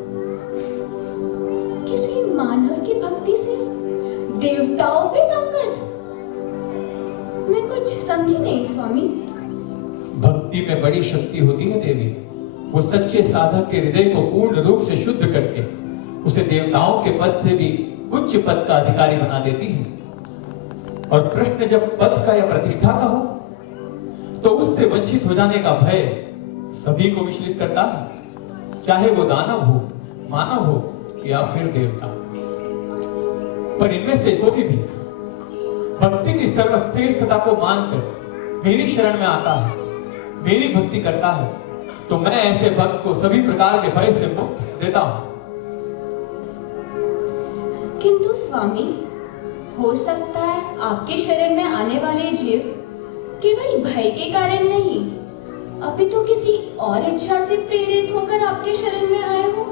किसी मानव की भक्ति से देवताओं पे संकट? मैं कुछ समझी नहीं स्वामी। भक्ति में बड़ी शक्ति होती है देवी। वो सच्चे साधक के हृदय को पूर्ण रूप से शुद्ध करके उसे देवताओं के पद से भी उच्च पद का अधिकारी बना देती है। और प्रश्न जब पद का या प्रतिष्ठा का हो, तो उससे वंचित हो जाने का भय सभी को विचलित करता है, चाहे वो दानव हो, मानव हो या फिर देवता। पर इनमें से कोई भी भक्ति की सर्वश्रेष्ठता को मानकर मेरी शरण में आता है, मेरी भक्ति करता है, तो मैं ऐसे भक्त को सभी प्रकार के भय से मुक्त देता हूं। किंतु स्वामी, हो सकता है आपके शरण में आने वाले जीव केवल भय के कारण नहीं, अभी तो किसी और इच्छा से प्रेरित होकर आपके शरण में आए हो।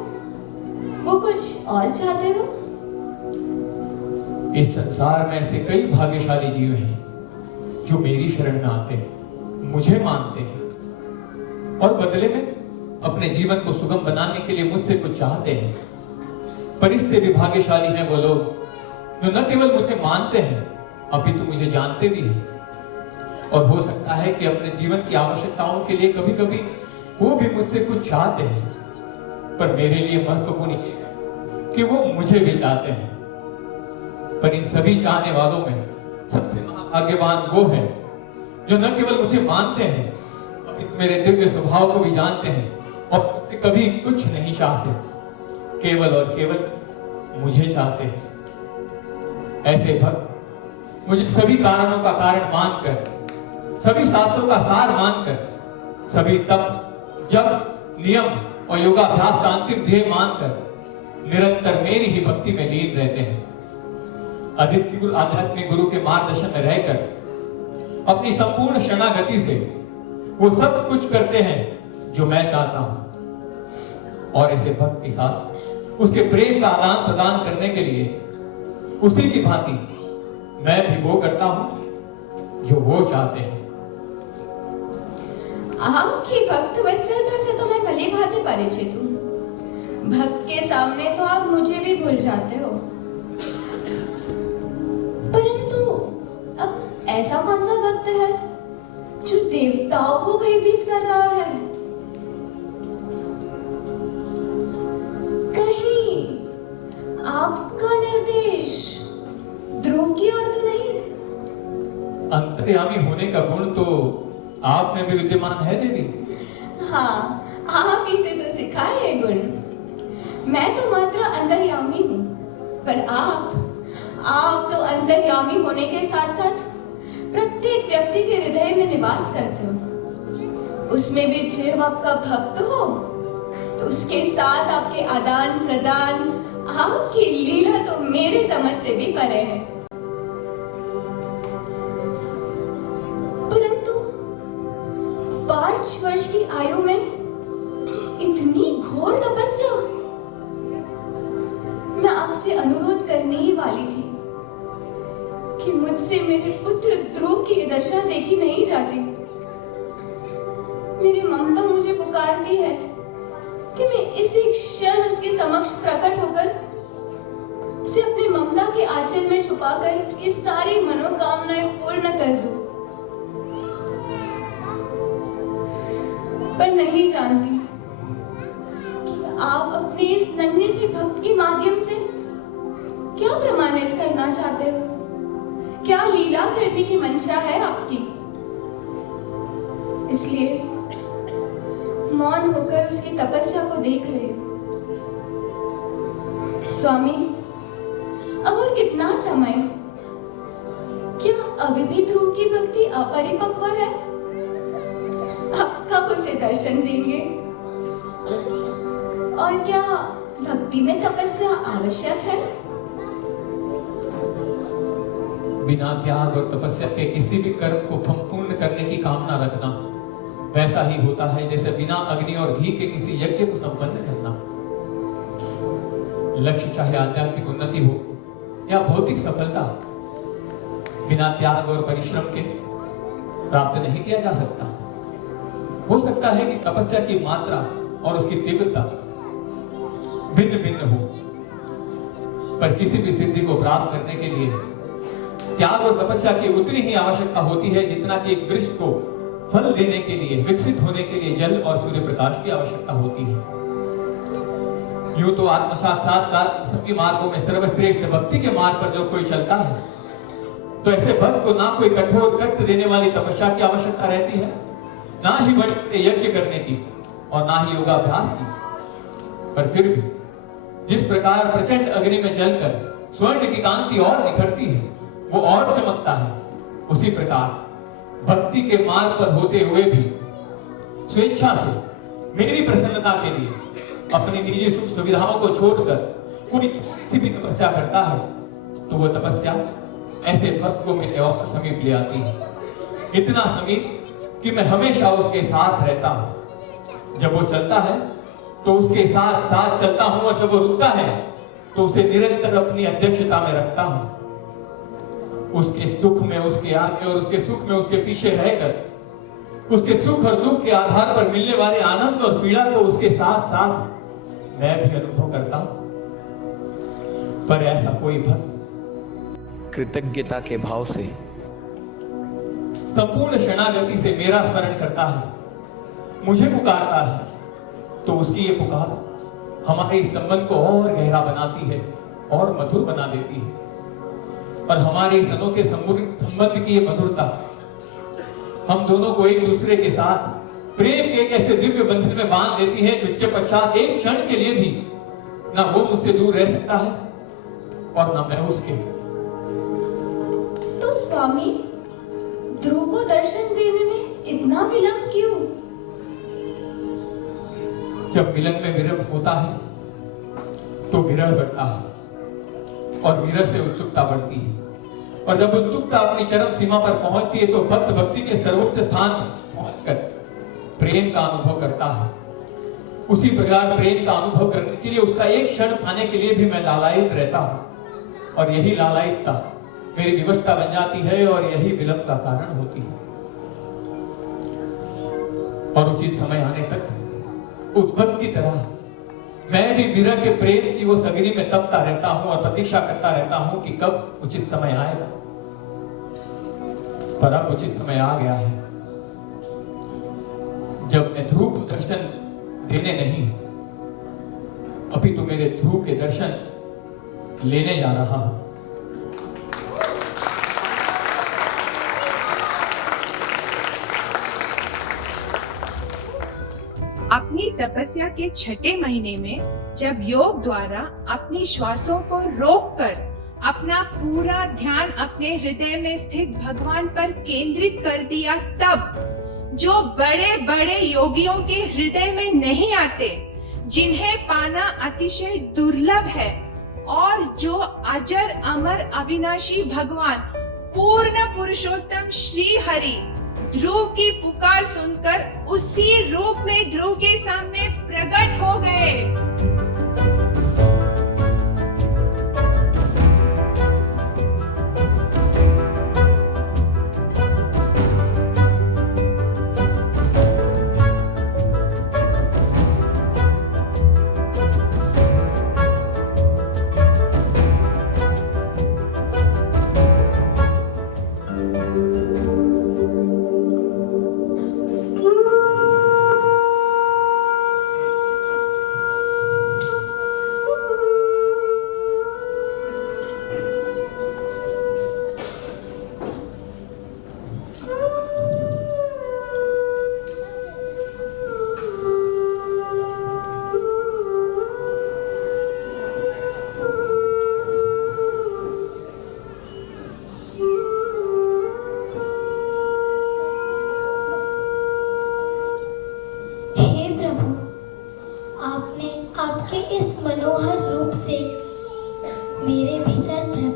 वो कुछ और चाहते हो? इस संसार में ऐसे कई भाग्यशाली जीव हैं जो मेरी शरण में आते हैं, मुझे मानते हैं और बदले में अपने जीवन को सुगम बनाने के लिए मुझसे कुछ चाहते हैं। पर इससे भी भाग्यशाली हैं वो लोग जो न केवल मुझे मानते हैं, अपितु मुझे जानते भी हैं। और हो सकता है कि अपने जीवन की आवश्यकताओं के लिए कभी कभी वो भी मुझसे कुछ चाहते हैं, पर मेरे लिए महत्वपूर्ण ये है कि वो मुझे भी चाहते हैं। पर इन सभी चाहने वालों में सबसे महाभाग्यवान वो है जो न केवल मुझे मानते हैं, अपितु मेरे दिव्य स्वभाव को भी जानते हैं और मुझसे कभी कुछ नहीं चाहते, केवल और केवल मुझे चाहते हैं। ऐसे भक्त मुझे सभी कारणों का कारण मानकर, सभी शास्त्रों का सार मानकर, सभी तप, जप, नियम और योगाभ्यास का अंतिम ध्येय मानकर निरंतर मेरी ही भक्ति में लीन रहते हैं। आदित्य गुरु आध्यात्मिक गुरु के मार्गदर्शन में रहकर अपनी संपूर्ण शरणागति से वो सब कुछ करते हैं जो मैं चाहता हूं। और ऐसे भक्त के साथ उसके प्रेम का आदान प्रदान करने के लिए उसी की भांति मैं भी वो करता हूं जो वो चाहते हैं। आपकी भक्त वत्सलता से तो मैं भली भांति परिचित हूँ। भक्त के सामने तो आप मुझे भी भूल जाते हो। परंतु अब ऐसा कौन सा भक्त है जो देवताओं को भयभीत कर रहा है? कहीं आपका निर्देश ध्रुव की ओर तो नहीं? अंतर्यामी होने का गुण तो आप में भी विद्यमान है देवी। हाँ, आप ही से तो सीखा है ये गुण। मैं तो मात्र अंतर्यामी हूँ, पर आप तो अंतर्यामी होने के साथ साथ प्रत्येक व्यक्ति के हृदय में निवास करते हो। उसमें भी जीव आपका भक्त हो तो उसके साथ आपके आदान प्रदान, आपकी लीला तो मेरे समझ से भी परे है। परंतु 5 वर्ष की आयु में इतनी घोर तपस्या, मैं आपसे अनुरोध करने ही वाली थी कि मुझसे मेरे पुत्र ध्रुव की दशा देखी नहीं जाती। मेरी ममता मुझे पुकारती है कि मैं इसी क्षण उसके समक्ष प्रकट होकर उसे अपनी ममता के आंचल में छुपाकर उसकी सारी मनोकामनाएं पूर्ण कर दूं। पर नहीं जानती कि आप अपने इस नन्हे से भक्त के माध्यम से क्या प्रमाणित करना चाहते हो, क्या लीला करने की मंशा है आपकी? इसलिए मौन होकर उसकी तपस्या को देख रहे हो। स्वामी, अब और कितना समय? क्या अभी भी ध्रुव की भक्ति अपरिपक्व है? आप कब उसे दर्शन देंगे? और क्या भक्ति में तपस्या आवश्यक है? बिना त्याग और तपस्या के किसी भी कर्म को संपूर्ण करने की कामना रखना वैसा ही होता है जैसे बिना अग्नि और घी के किसी यज्ञ को संपन्न करना। लक्ष्य चाहे आध्यात्मिक उन्नति हो या भौतिक सफलता, बिना त्याग और परिश्रम के प्राप्त नहीं किया जा सकता। हो सकता है कि तपस्या की मात्रा और उसकी तीव्रता भिन्न भिन्न हो, पर किसी भी सिद्धि को प्राप्त करने के लिए त्याग और तपस्या की उतनी ही आवश्यकता होती है जितना कि एक वृक्ष को फल देने के लिए, विकसित होने के लिए जल और सूर्य प्रकाश की आवश्यकता होती है। यूं तो आत्म साक्षात्कार सभी मार्गों में सर्वश्रेष्ठ भक्ति के मार्ग पर जो कोई चलता है, तो ऐसे भक्त को ना कोई कठोर कष्ट देने वाली तपस्या की आवश्यकता रहती है, ना ही बड़े यज्ञ करने की और ना ही योगाभ्यास की। पर फिर भी जिस प्रकार प्रचंड अग्नि में जलकर स्वर्ण की कांति और निखरती है, वो और चमकता है, उसी प्रकार भक्ति के मार्ग पर होते हुए भी स्वेच्छा से मेरी प्रसन्नता के लिए अपनी निजी सुख सुविधाओं को छोड़कर कोई किसी भी तपस्या करता है, तो वो तपस्या ऐसे भक्त को मेरे और समीप ले आती है, इतना समीप कि मैं हमेशा उसके साथ रहता हूं। जब वो चलता है तो उसके साथ साथ चलता हूं, और जब वो रुकता है तो उसे निरंतर अपनी अध्यक्षता में रखता हूं। उसके दुख में उसके आगे और उसके सुख में उसके पीछे रहकर उसके सुख और दुख के आधार पर मिलने वाले आनंद और पीड़ा को उसके साथ साथ मैं भी अनुभव करता हूं। पर ऐसा कोई भक्त कृतज्ञता के भाव से संपूर्ण शरणागति से मेरा स्मरण करता है, मुझे पुकारता है, तो उसकी ये पुकार हमारे इस संबंध को और गहरा बनाती है और मधुर बना देती है। और हमारे इस अनोखे संबंध की ये मधुरता हम दोनों को एक दूसरे के साथ प्रेम के एक ऐसे दिव्य बंधन में बांध देती है जिसके पश्चात एक क्षण के लिए भी ना वो मुझसे दूर रह सकता है और ना मैं उसके। तो स्वामी, ध्रुव को दर्शन देने में इतना विलंब क्यों? जब मिलन में विरह होता है तो विरह बढ़ता है और विरह से उत्सुकता बढ़ती है, और जब उत्सुकता अपनी चरम सीमा पर पहुंचती है तो भक्त भक्ति के सर्वोच्च स्थान पहुंचकर प्रेम का अनुभव करता है। उसी प्रकार प्रेम का अनुभव करने के लिए उसका एक क्षण पाने के लिए भी मैं लालायित रहता हूं, और यही लालायितता मेरी विवशता बन जाती है और यही विलंब का कारण होती है। और उचित समय आने तक उस भक्त की तरह मैं भी विरह के प्रेम की वो अग्नि में तपता रहता हूं और प्रतीक्षा करता रहता हूं कि कब उचित समय आएगा। पर अब उचित समय आ गया है, जब मैं ध्रुव को दर्शन देने नहीं अभी तो मेरे ध्रुव के दर्शन लेने जा रहा हूं। अपनी तपस्या के छठे महीने में जब योग द्वारा अपनी श्वासों को रोककर अपना पूरा ध्यान अपने हृदय में स्थित भगवान पर केंद्रित कर दिया, तब जो बड़े बड़े योगियों के हृदय में नहीं आते, जिन्हें पाना अतिशय दुर्लभ है, और जो अजर अमर अविनाशी भगवान पूर्ण पुरुषोत्तम श्री हरि ध्रुव की पुकार सुनकर उसी रूप में ध्रुव के सामने प्रकट हो गए।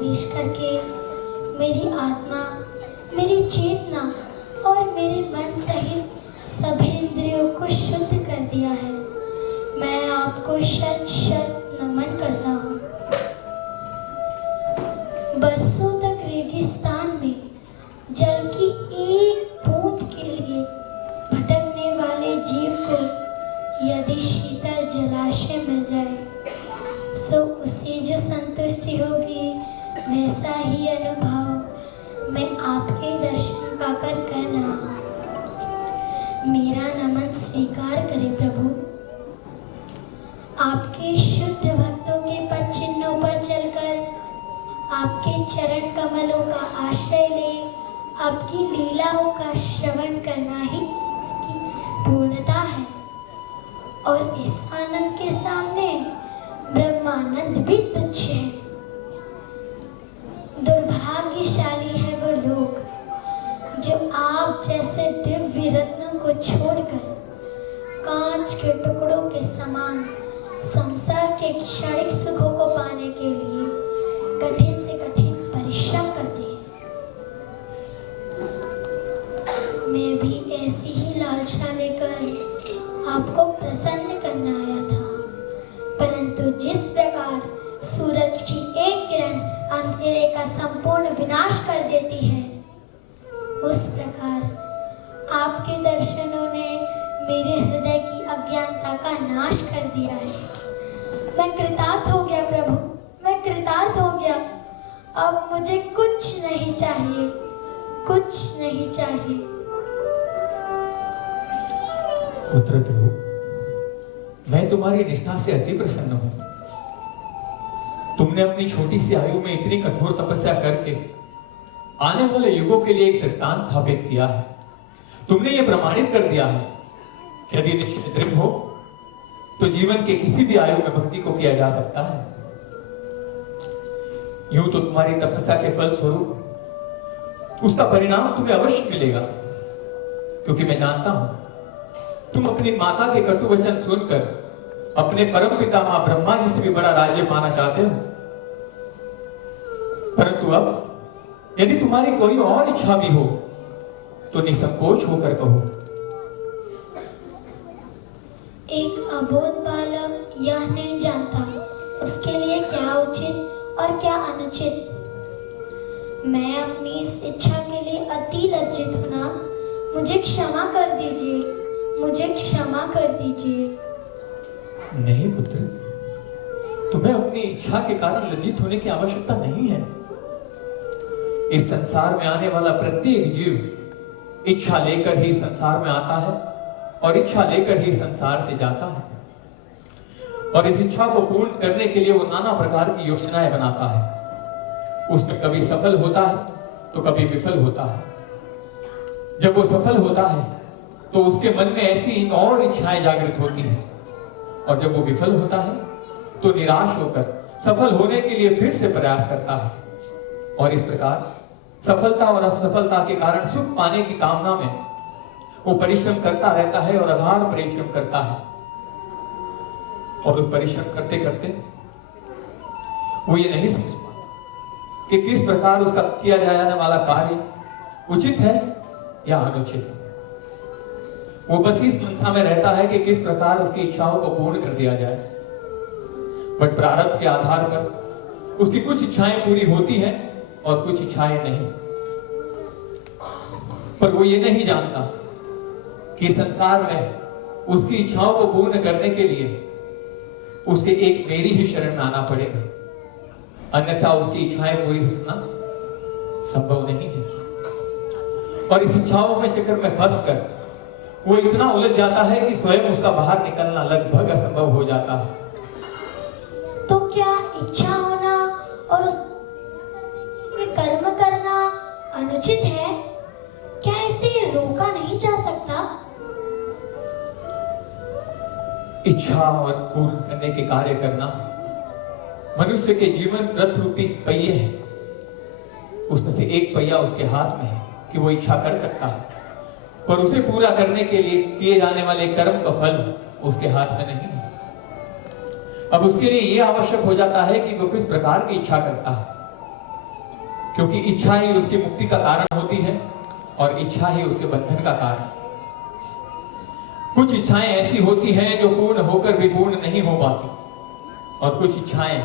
प्रवेश करके मेरी आत्मा, मेरी चेतना और मेरे मन सहित सभी इंद्रियों को शुद्ध कर दिया है। मैं आपको शत शत नमन करता हूँ। बरसों तक रेगिस्तान में जल की एक बूंद के लिए भटकने वाले जीव को यदि शीतल जलाशय मिल जाए तो उसे जो संतुष्टि होगी वैसा ही अनुभव मैं आपके दर्शन पाकर कर रहा हूँ। मेरा नमन स्वीकार करें प्रभु। आपके शुद्ध भक्तों के पद चिन्हों पर चलकर आपके चरण कमलों का आश्रय ले आपकी लीलाओं का श्रवण करना ही की पूर्णता है। और इस आनंद के सामने ब्रह्मानंद भी तुच्छ है। दुर्भाग्यशाली है वो लोग जो आप जैसे दिव्य रत्नों को छोड़कर कांच के टुकड़ों के समान संसार के क्षणिक सुखों को पाने के लिए कठिन से कठिन परिश्रम करते हैं। मैं भी ऐसी ही लालसा लेकर आपको प्रसन्न करना आया था, परंतु जिस प्रकार सूरज की एक किरण अंधेरे का संपूर्ण विनाश कर देती है, उस प्रकार आपके दर्शनों ने मेरे हृदय की अज्ञानता का नाश कर दिया है। मैं कृतार्थ हो गया प्रभु, मैं कृतार्थ हो गया। अब मुझे कुछ नहीं चाहिए, कुछ नहीं चाहिए। पुत्र ध्रुव, मैं तुम्हारी निष्ठा से अति प्रसन्न हूं। तुमने अपनी छोटी सी आयु में इतनी कठोर तपस्या करके आने वाले युगों के लिए एक दृष्टांत स्थापित किया है। तुमने ये प्रमाणित कर दिया है कि यदि निश्चित दृढ़ हो तो जीवन के किसी भी आयु में भक्ति को किया जा सकता है। यूं तो तुम्हारी तपस्या के फल स्वरूप उसका परिणाम तुम्हें अवश्य मिलेगा, क्योंकि मैं जानता हूं तुम अपनी माता के कटु वचन सुनकर अपने परम पिता मां ब्रह्मा जी से भी बड़ा राज्य पाना चाहते हो। परंतु अब यदि तुम्हारी कोई और इच्छा भी हो तो निसंकोच होकर कहो। एक अबोध बालक यह नहीं जानता उसके लिए क्या उचित और क्या अनुचित। मैं अपनी इस इच्छा के लिए अति लज्जित हूं ना। मुझे क्षमा कर दीजिए, मुझे क्षमा कर दीजिए। नहीं पुत्र, तुम्हें अपनी इच्छा के कारण लज्जित होने की आवश्यकता नहीं है। इस संसार में आने वाला प्रत्येक जीव इच्छा लेकर ही संसार में आता है और इच्छा लेकर ही संसार से जाता है। और इस इच्छा को पूर्ण करने के लिए वो नाना प्रकार की योजनाएं बनाता है। उसमें कभी सफल होता है तो कभी विफल होता है। जब वो सफल होता है तो उसके मन में ऐसी और इच्छाएं जागृत होती हैं, और जब वो विफल होता है तो निराश होकर सफल होने के लिए फिर से प्रयास करता है। और इस प्रकार सफलता और असफलता के कारण सुख पाने की कामना में वो परिश्रम करता रहता है और अगाध परिश्रम करता है। और उस परिश्रम करते करते वो ये नहीं समझ पाता कि किस प्रकार उसका किया जाने वाला कार्य उचित है या अनुचित है। वो बस इस मनसा में रहता है कि किस प्रकार उसकी इच्छाओं को पूर्ण कर दिया जाए। बट प्रारब्ध के आधार पर उसकी कुछ इच्छाएं पूरी होती हैं और कुछ इच्छाएं नहीं। पर वो ये नहीं जानता कि संसार में उसकी इच्छाओं को पूर्ण करने के लिए उसके एक मेरी ही शरण में आना पड़ेगा, अन्यथा उसकी इच्छाएं पूरी होना संभव नहीं है। और इस इच्छाओं में चक्कर में फंसकर वो इतना उलझ जाता है कि स्वयं उसका बाहर निकलना लगभग असंभव हो जाता है। तो क्या इच्छा होना और उस कर्म करना अनुचित है? क्या इसे रोका नहीं जा सकता? इच्छा और पूर्ण करने के कार्य करना मनुष्य के जीवन रथ रूपी पहिए है। उसमें से एक पहिया उसके हाथ में है कि वो इच्छा कर सकता है, पर उसे पूरा करने के लिए किए जाने वाले कर्म का फल उसके हाथ में नहीं है। अब उसके लिए यह आवश्यक हो जाता है कि वो किस प्रकार की इच्छा करता है। क्योंकि इच्छा ही उसकी मुक्ति का कारण होती है और इच्छा ही उसके बंधन का कारण। कुछ इच्छाएं ऐसी होती हैं जो पूर्ण होकर भी पूर्ण नहीं हो पाती, और कुछ इच्छाएं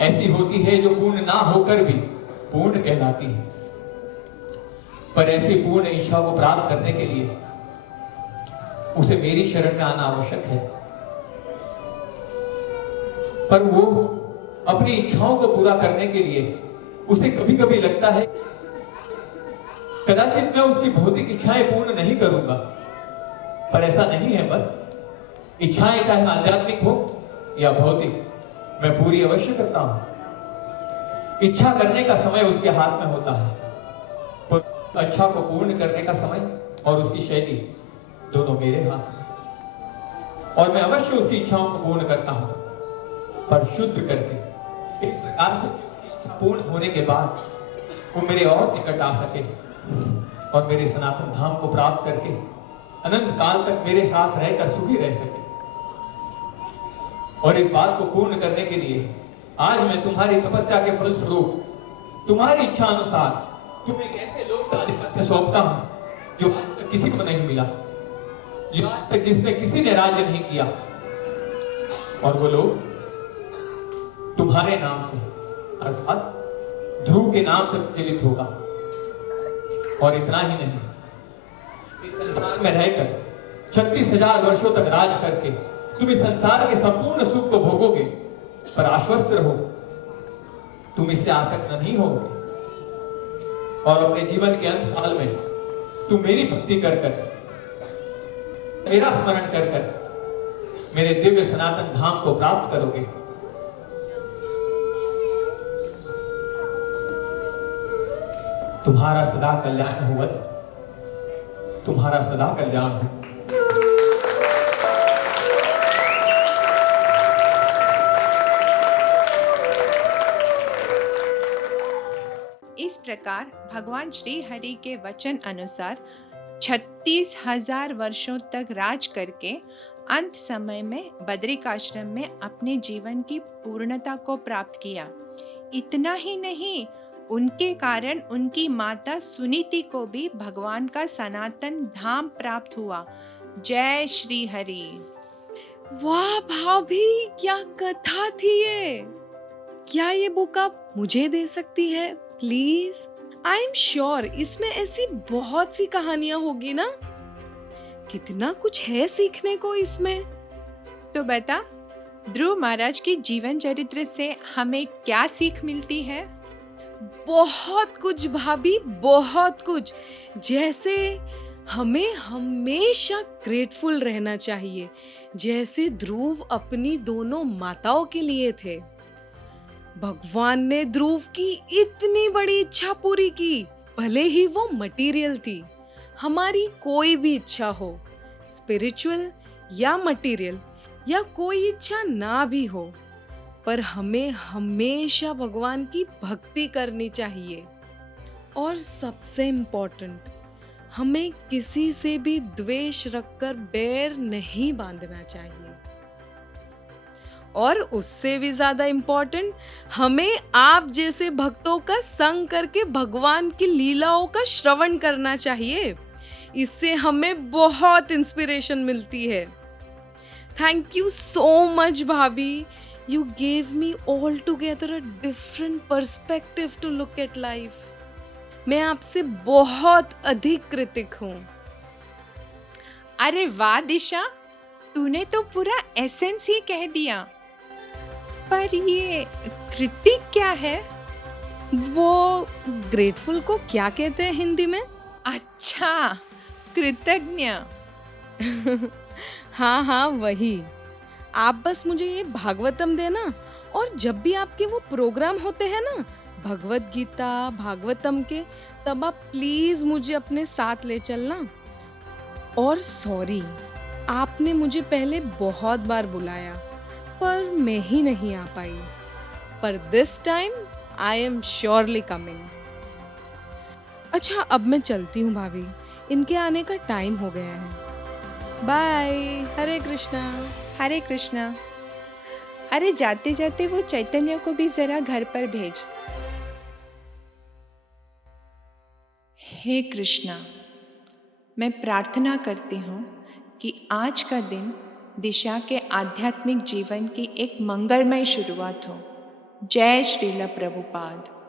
ऐसी होती है जो पूर्ण ना होकर भी पूर्ण कहलाती है। पर ऐसी पूर्ण इच्छा को प्राप्त करने के लिए उसे मेरी शरण में आना आवश्यक है। पर वो अपनी इच्छाओं को पूरा करने के लिए उसे कभी कभी लगता है कदाचित मैं उसकी भौतिक इच्छाएं पूर्ण नहीं करूंगा, पर ऐसा नहीं है। बस इच्छाएं चाहे आध्यात्मिक हो या भौतिक, मैं पूरी अवश्य करता हूं। इच्छा करने का समय उसके हाथ में होता है, पर अच्छा को पूर्ण करने का समय और उसकी शैली दोनों मेरे हाथ में। और मैं अवश्य उसकी इच्छाओं को पूर्ण करता हूं, पर शुद्ध करके, इस प्रकार से इच्छा पूर्ण होने के बाद वो मेरे और निकट आ सके और मेरे सनातन धाम को प्राप्त करके अनंत काल तक मेरे साथ रहकर सुखी रह सके। और इस बात को पूर्ण करने के लिए आज मैं तुम्हारी तपस्या के फलस्वरूप तुम्हारी इच्छा अनुसार तुम्हें एक ऐसे लोक का आधिपत्य सौंपता हूं जो आज तक किसी को नहीं मिला, जो आज तक जिसमें किसी ने राज्य नहीं किया। और वो लोग तुम्हारे नाम से अर्थात ध्रुव के नाम से प्रचलित होगा। और इतना ही नहीं, इस संसार में रहकर 36,000 वर्षों तक राज करके तुम इस संसार के संपूर्ण सुख को भोगोगे, पर आश्वस्त रहो तुम इससे आसक्त नहीं होगे। और अपने जीवन के अंत काल में तुम मेरी भक्ति कर कर, मेरा स्मरण कर कर मेरे दिव्य सनातन धाम को प्राप्त करोगे। तुम्हारा सदा कल्याण हो वत्स, तुम्हारा सदा कल्याण हो। इस प्रकार भगवान श्री हरि के वचन अनुसार 36,000 वर्षों तक राज करके अंत समय में बद्रिकाश्रम में अपने जीवन की पूर्णता को प्राप्त किया। इतना ही नहीं, उनके कारण उनकी माता सुनीति को भी भगवान का सनातन धाम प्राप्त हुआ। जय श्री हरि। वाह भाभी, क्या कथा थी ये! क्या ये बुक आप मुझे दे सकती है प्लीज? आई एम श्योर इसमें ऐसी बहुत सी कहानियां होगी ना। कितना कुछ है सीखने को इसमें। तो बता, ध्रुव महाराज की जीवन चरित्र से हमें क्या सीख मिलती है? बहुत कुछ भाभी, बहुत कुछ। जैसे हमें हमेशा ग्रेटफुल रहना चाहिए, जैसे ध्रुव अपनी दोनों माताओं के लिए थे। भगवान ने ध्रुव की इतनी बड़ी इच्छा पूरी की, भले ही वो मटेरियल थी। हमारी कोई भी इच्छा हो, स्पिरिचुअल या मटेरियल, या कोई इच्छा ना भी हो, पर हमें हमेशा भगवान की भक्ति करनी चाहिए। और सबसे इम्पोर्टेंट, हमें किसी से भी द्वेष रखकर बैर नहीं बांधना चाहिए। और उससे भी ज्यादा इम्पोर्टेंट, हमें आप जैसे भक्तों का संग करके भगवान की लीलाओं का श्रवण करना चाहिए। इससे हमें बहुत इंस्पिरेशन मिलती है। थैंक यू सो मच भाभी। You gave me altogether a different perspective to look at life. मैं आपसे बहुत अधिक कृतज्ञ हूँ। अरे वाह दिशा, तूने तो पूरा एसेंस ही कह दिया। पर ये कृतिक क्या है? वो ग्रेटफुल को क्या कहते हैं हिंदी में? अच्छा, कृतज्ञ। हाँ हाँ, वही। आप बस मुझे ये भागवतम देना, और जब भी आपके वो प्रोग्राम होते हैं ना, भगवत गीता भागवतम के, तब आप प्लीज मुझे अपने साथ ले चलना। और सॉरी, आपने मुझे पहले बहुत बार बुलाया, पर मैं ही नहीं आ पाई। पर this time I am surely coming. अच्छा, अब मैं चलती हूँ भाभी, इनके आने का टाइम हो गया है। बाय। हरे कृष्णा। हरे कृष्णा। अरे जाते जाते वो चैतन्य को भी जरा घर पर भेज। हे कृष्णा, मैं प्रार्थना करती हूँ कि आज का दिन दिशा के आध्यात्मिक जीवन की एक मंगलमय शुरुआत हो। जय श्रील प्रभुपाद।